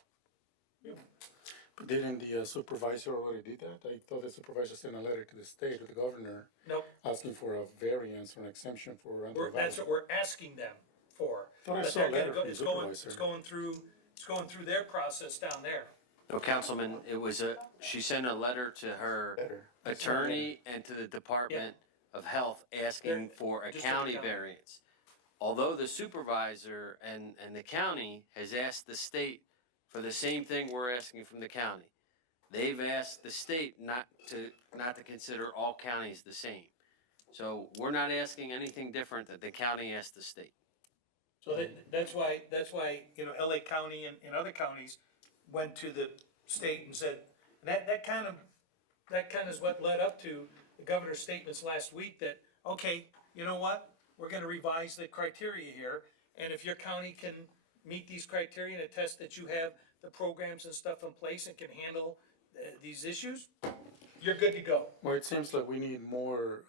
But didn't the supervisor already do that? I thought the supervisor sent a letter to the state, to the governor, Nope, asking for a variance or an exemption for that's what we're asking them for. Thought I But saw a they're letter gonna go- from the supervisor. It's going through their process down there. No, Councilman, she sent a letter to her Letter. attorney and to the Department of Health asking for a Just county like the county. variance. Although the supervisor and the county has asked the state for the same thing we're asking from the county. They've asked the state not to consider all counties the same. So we're not asking anything different that the county asked the state. So that's why, LA County and other counties went to the state and said, that kind of is what led up to the governor's statements last week that, okay, you know what? We're gonna revise the criteria here, and if your county can meet these criteria and attest that you have the programs and stuff in place and can handle these issues, you're good to go. Well, it seems like we need more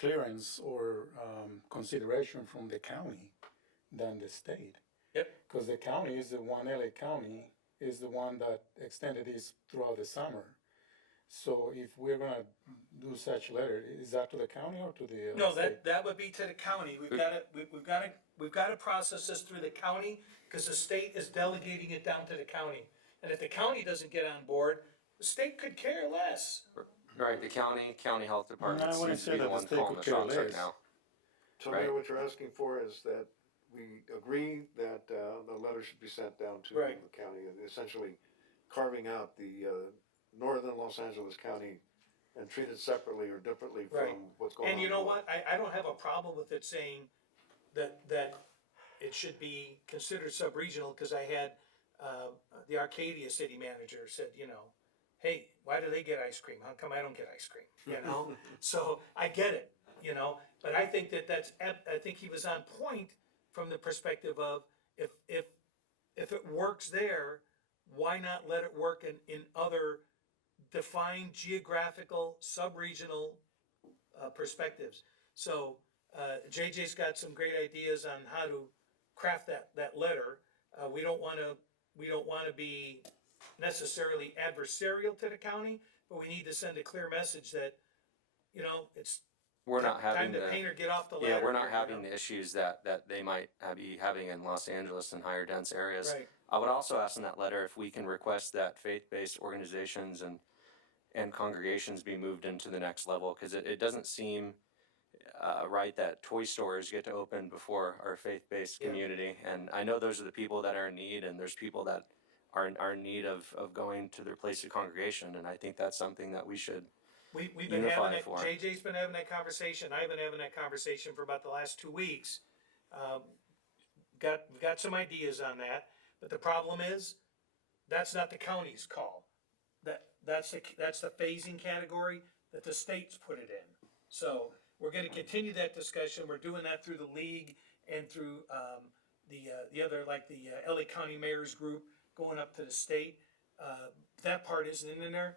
clearance or consideration from the county than the state. Yep. Because the county is the one, LA County is the one that extended this throughout the summer. So if we're gonna do such letter, is that to the county or to the No, state? that would be to the county. We've gotta process this through the county, cause the state is delegating it down to the county. And if the county doesn't get on board, the state could care less. Right, the county health department I wouldn't seems to say be the that the one state calling could the care shots right less. now. So Right. Mayor, what you're asking for is that we agree that the letter should be sent down to Right. the county, and essentially carving out the northern Los Angeles County and treat it separately or differently Right. from what's going on. And you know in what? I don't have a problem with it saying that it should be considered sub-regional, cause I had, the Arcadia city manager said, hey, why do they get ice cream? How come I don't get ice cream? So I get it, but I think I think he was on point from the perspective of, if it works there, why not let it work in other defined geographical, sub-regional perspectives? So JJ's got some great ideas on how to craft that letter. We don't want to be necessarily adversarial to the county, but we need to send a clear message that, it's We're not having time to the, paint or get off the ladder. yeah, we're not here, having the issues that they might be having in Los Angeles and higher dense areas. Right. I would also ask in that letter if we can request that faith-based organizations and congregations be moved into the next level, because it doesn't seem right that toy stores get to open before our faith-based Yeah. community. And I know those are the people that are in need, and there's people that are in need of going to their place of congregation, and I think that's something that we should We've been unify having for. JJ's been having that conversation, I've been having that conversation for about the last 2 weeks. We've got some ideas on that, but the problem is, that's not the county's call. That's the phasing category that the state's put it in. So, we're gonna continue that discussion, we're doing that through the league and through, the other, like the LA County Mayor's Group, going up to the state. That part isn't in there,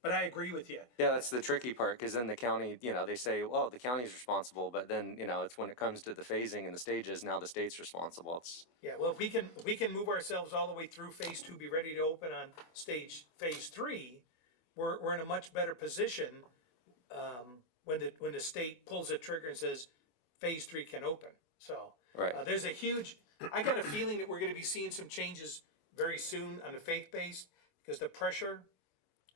but I agree with you. Yeah, that's the tricky part, because then the county, they say, well, the county's responsible, but then, it's when it comes to the phasing and the stages, now the state's responsible. It's, Yeah, well, if we can move ourselves all the way through phase 2, be ready to open on phase 3, we're in a much better position, when the state pulls the trigger and says, phase 3 can open, so. right. There's I got a feeling that we're gonna be seeing some changes very soon on the faith-based, because the pressure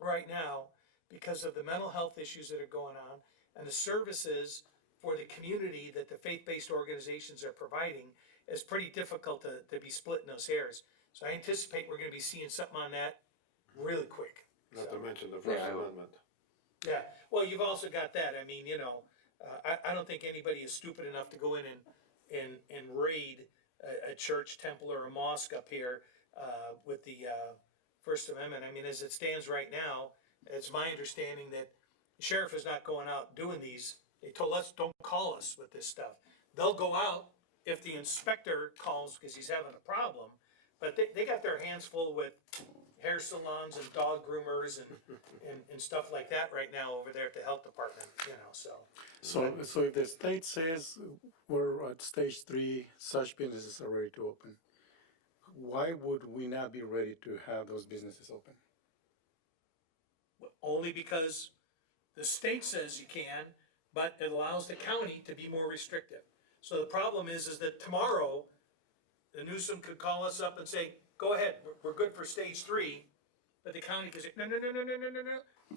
right now, because of the mental health issues that are going on, and the services for the community that the faith-based organizations are providing, is pretty difficult to be splitting those hairs. So I anticipate we're gonna be seeing something on that really quick. Not So, to mention the First Yeah. Amendment. yeah, well, you've also got that, I mean, I don't think anybody is stupid enough to go in and raid a church, temple, or a mosque up here, with the, First Amendment. I mean, as it stands right now, it's my understanding that the sheriff is not going out doing these. They told us, don't call us with this stuff. They'll go out if the inspector calls because he's having a problem, but they got their hands full with hair salons and dog groomers and stuff like that right now over there at the health department, so. So if the state says we're at stage 3, such businesses are ready to open, why would we not be ready to have those businesses open? Only because the state says you can, but it allows the county to be more restrictive. So the problem is that tomorrow, the Newsom could call us up and say, go ahead, we're good for stage 3, but the county could say, no,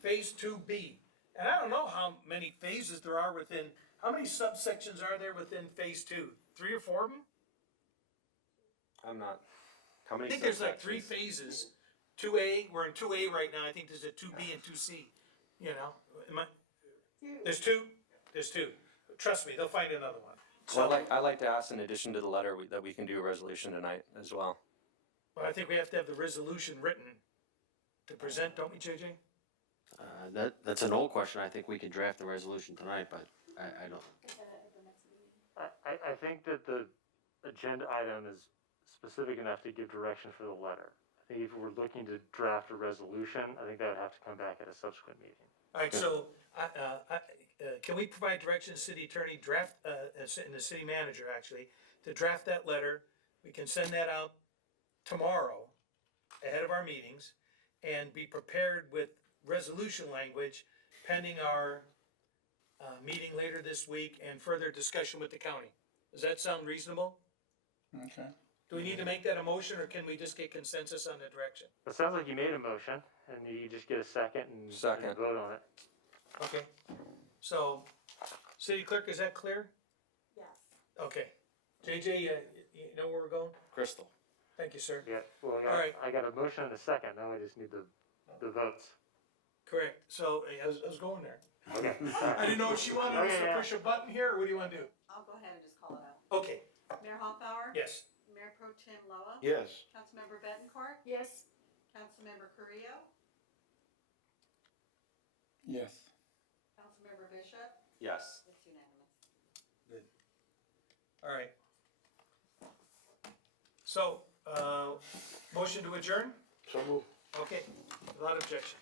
phase 2B. And I don't know how many phases there are within, how many subsections are there within phase 2? 3 or 4 of them? I'm not, how I many? think there's like 3 subsections? phases. 2A, we're in 2A right now, I think there's a 2B and 2C, There's two, trust me, they'll find another one. Well, So, I like to ask, in addition to the letter, that we can do a resolution tonight as well. but I think we have to have the resolution written to present, don't we, JJ? That's an old question. I think we could draft the resolution tonight, but I don't. I think that the agenda item is specific enough to give direction for the letter. I think if we're looking to draft a resolution, I think that would have to come back at a subsequent meeting. Alright, so, can we provide direction to city attorney, draft, and the city manager actually, to draft that letter? We can send that out tomorrow, ahead of our meetings, and be prepared with resolution language pending our, meeting later this week and further discussion with the county. Does that sound reasonable? Okay. Do we need to make that a motion, or can we just get consensus on the direction? It sounds like you made a motion, and you just get a second and Second. and vote on it. Okay, so, city clerk, is that clear? Yes. Okay, JJ, you know where we're going? Crystal. Thank you, sir. Yeah, well, All right. I got a motion and a second, now I just need the votes. Correct, so, I was going there. Okay. I didn't know if she wanted us to Okay, yeah. push a button here, or what do you wanna do? I'll go ahead and just call it out. Okay, Mayor Hoffbauer? yes, Mayor Pro Tem Loa? Yes. Councilmember Bettencourt? Yes. Councilmember Carrillo? Yes. Councilmember Bishop? Yes. It's unanimous. alright. So, motion to adjourn? So move. Okay, without objection.